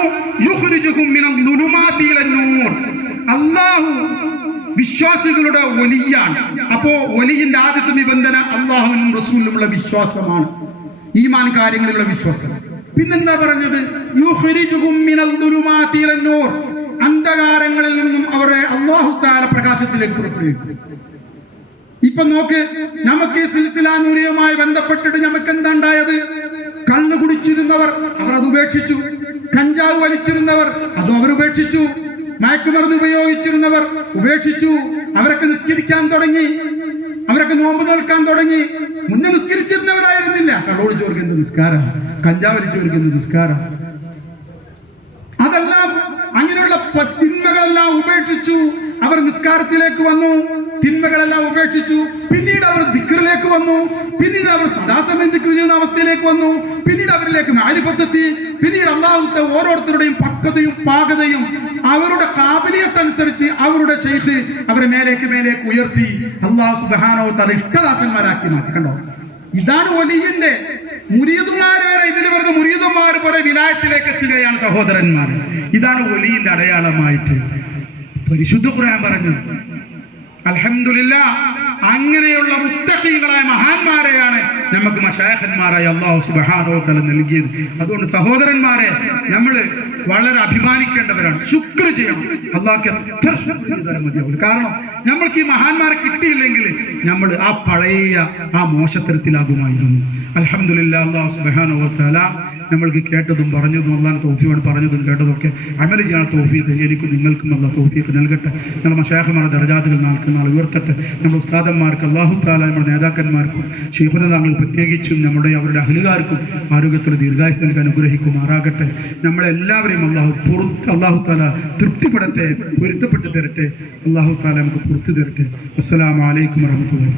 യുഖ്രിജുഹും മിനൽ ദുലുമാതി ഇലൻ നൂർ. അല്ലാഹു വിശ്വാസികളുടെ വലിയാണ്. അപ്പോ വലിയുടെ ആദ്യത്തെ നിബന്ധന അല്ലാഹുവിനും റസൂലിനുമുള്ള വിശ്വാസമാണ്, ഈമാൻ കാര്യങ്ങളിലുള്ള വിശ്വാസം. പിന്നെന്താ പറഞ്ഞത്? യുഖ്രിജുഹും മിനൽ ദുലുമാതി ഇലൻ നൂർ, അന്ധകാരങ്ങളിൽ നിന്നും അവരെ അല്ലാഹു തആല പ്രകാശത്തിലേക്ക് പുറപ്പെടുവിക്കും. ഇപ്പൊ നോക്ക്, നമുക്ക് സിൽസില നൂരിയുമായി ബന്ധപ്പെട്ടിട്ട് നമുക്ക് എന്താ ഉണ്ടായത്? കള്ള് കുടിച്ചിരുന്നവർ അവർ അത് ഉപേക്ഷിച്ചു, കഞ്ചാവ് വലിച്ചിരുന്നവർ അതും അവർ ഉപേക്ഷിച്ചു, മയക്കുമരുന്ന് ഉപയോഗിച്ചിരുന്നവർ ഉപേക്ഷിച്ചു, അവരൊക്കെ നിസ്കരിക്കാൻ തുടങ്ങി, അവരൊക്കെ നോമ്പ് നോൽക്കാൻ തുടങ്ങി. മുന്നേ നിസ്കരിച്ചിരുന്നവരായിരുന്നില്ല. കള്ളോട് ചോർക്കുന്ന നിസ്കാരം, കഞ്ചാവ് വലിച്ചോർക്കുന്ന നിസ്കാരം, അതെല്ലാം അങ്ങനെയുള്ള തിന്മകളെല്ലാം ഉപേക്ഷിച്ചു. അവർ നിസ്കാരത്തിലേക്ക് വന്നു, തിന്മകളെല്ലാം ഉപേക്ഷിച്ചു. പിന്നീട് അവർ ദിക്റിലേക്ക് വന്നു, പിന്നീട് അവർ സദാസമയം ദിക്ർ ചെയ്യുന്ന അവസ്ഥയിലേക്ക് വന്നു, പിന്നീട് അവരിലേക്ക് മാരിഫത്തെത്തി. പിന്നീട് അല്ലാഹുവിന്റെ ഓരോരുത്തരുടെയും പക്വതയും പാകതയും അവരുടെ കാബിലിയത്ത് അനുസരിച്ച് അവരുടെ ശൈഖ് അവരെ മേലേക്ക് ഉയർത്തി അല്ലാഹു സുബ്ഹാനഹു വ തആല ഇഷ്ടദാസന്മാരാക്കി മാറ്റി. കണ്ടോ, ഇതാണ് വലിയന്റെ മുരീദുമാർ വരെ ഇതിൽ വരുന്ന മുരീദുമാർ പോലെ വിലായത്തിലേക്ക് എത്തുകയാണ് സഹോദരന്മാർ. ഇതാണ് വലിയന്റെ അടയാളമായിട്ട് പരിശുദ്ധ ഖുർആൻ പറഞ്ഞത്. അൽഹംദുലില്ലാഹ്, അങ്ങനെയുള്ള മുത്തഖീകളായ മഹാന്മാരെയാണ് നമുക്ക് മശായിഖന്മാരായ അല്ലാഹു സുബ്ഹാനഹു വ തആല നൽകിയത്. അതുകൊണ്ട് സഹോദരന്മാരെ, നമ്മൾ വളരെ അഭിമാനിക്കേണ്ടവരാണ്, ശുക്ർ ചെയ്യണം. അല്ലാഹുക്ക് എത്ര ശുക്ർ ചെയ്താലും മതിയാവില്ല. കാരണം നമ്മൾക്ക് ഈ മഹാന്മാരെ കിട്ടിയില്ലെങ്കിൽ നമ്മൾ ആ പഴയ ആ മോശത്തരത്തിലാകുമായിരുന്നു. അൽഹംദുലില്ലാഹ്, അല്ലാഹു സുബ്ഹാനഹു വ തആല നമ്മൾക്ക് കേട്ടതും പറഞ്ഞതും അല്ലാഹു തൗഫീഖ് പറഞ്ഞതും കേട്ടതൊക്കെ അമൽ ചെയ്യാൻ തൗഫീഖ് എനിക്കും നിങ്ങൾക്കും അല്ലാഹു തൗഫീഖ് നൽകട്ടെ. നമ്മുടെ മശായിഖുമാരുടെ ദറജാത്തുകൾ നാൾ ഉയർത്തട്ടെ. നമ്മുടെ ഉസ്താദന്മാർക്ക് അല്ലാഹു തആല, നമ്മുടെ നേതാക്കന്മാർക്കും ശൈഖുന തങ്ങൾ പ്രത്യേകിച്ചും നമ്മുടെ അവരുടെ അഹ്ലുകാർക്കും ആരോഗ്യത്തിൽ ദീർഘായുസ്സ് നൽകാൻ അനുഗ്രഹിക്കുമാറാകട്ടെ. നമ്മളെല്ലാവരെയും അല്ലാഹു തആല തൃപ്തിപ്പെടട്ടെ, പൊരുത്തപ്പെട്ട് തരട്ടെ. അല്ലാഹു തആല നമുക്ക് പുറത്തു തരട്ടെ. അസ്സലാമു അലൈക്കും വറഹ്മത്തുള്ളാഹി.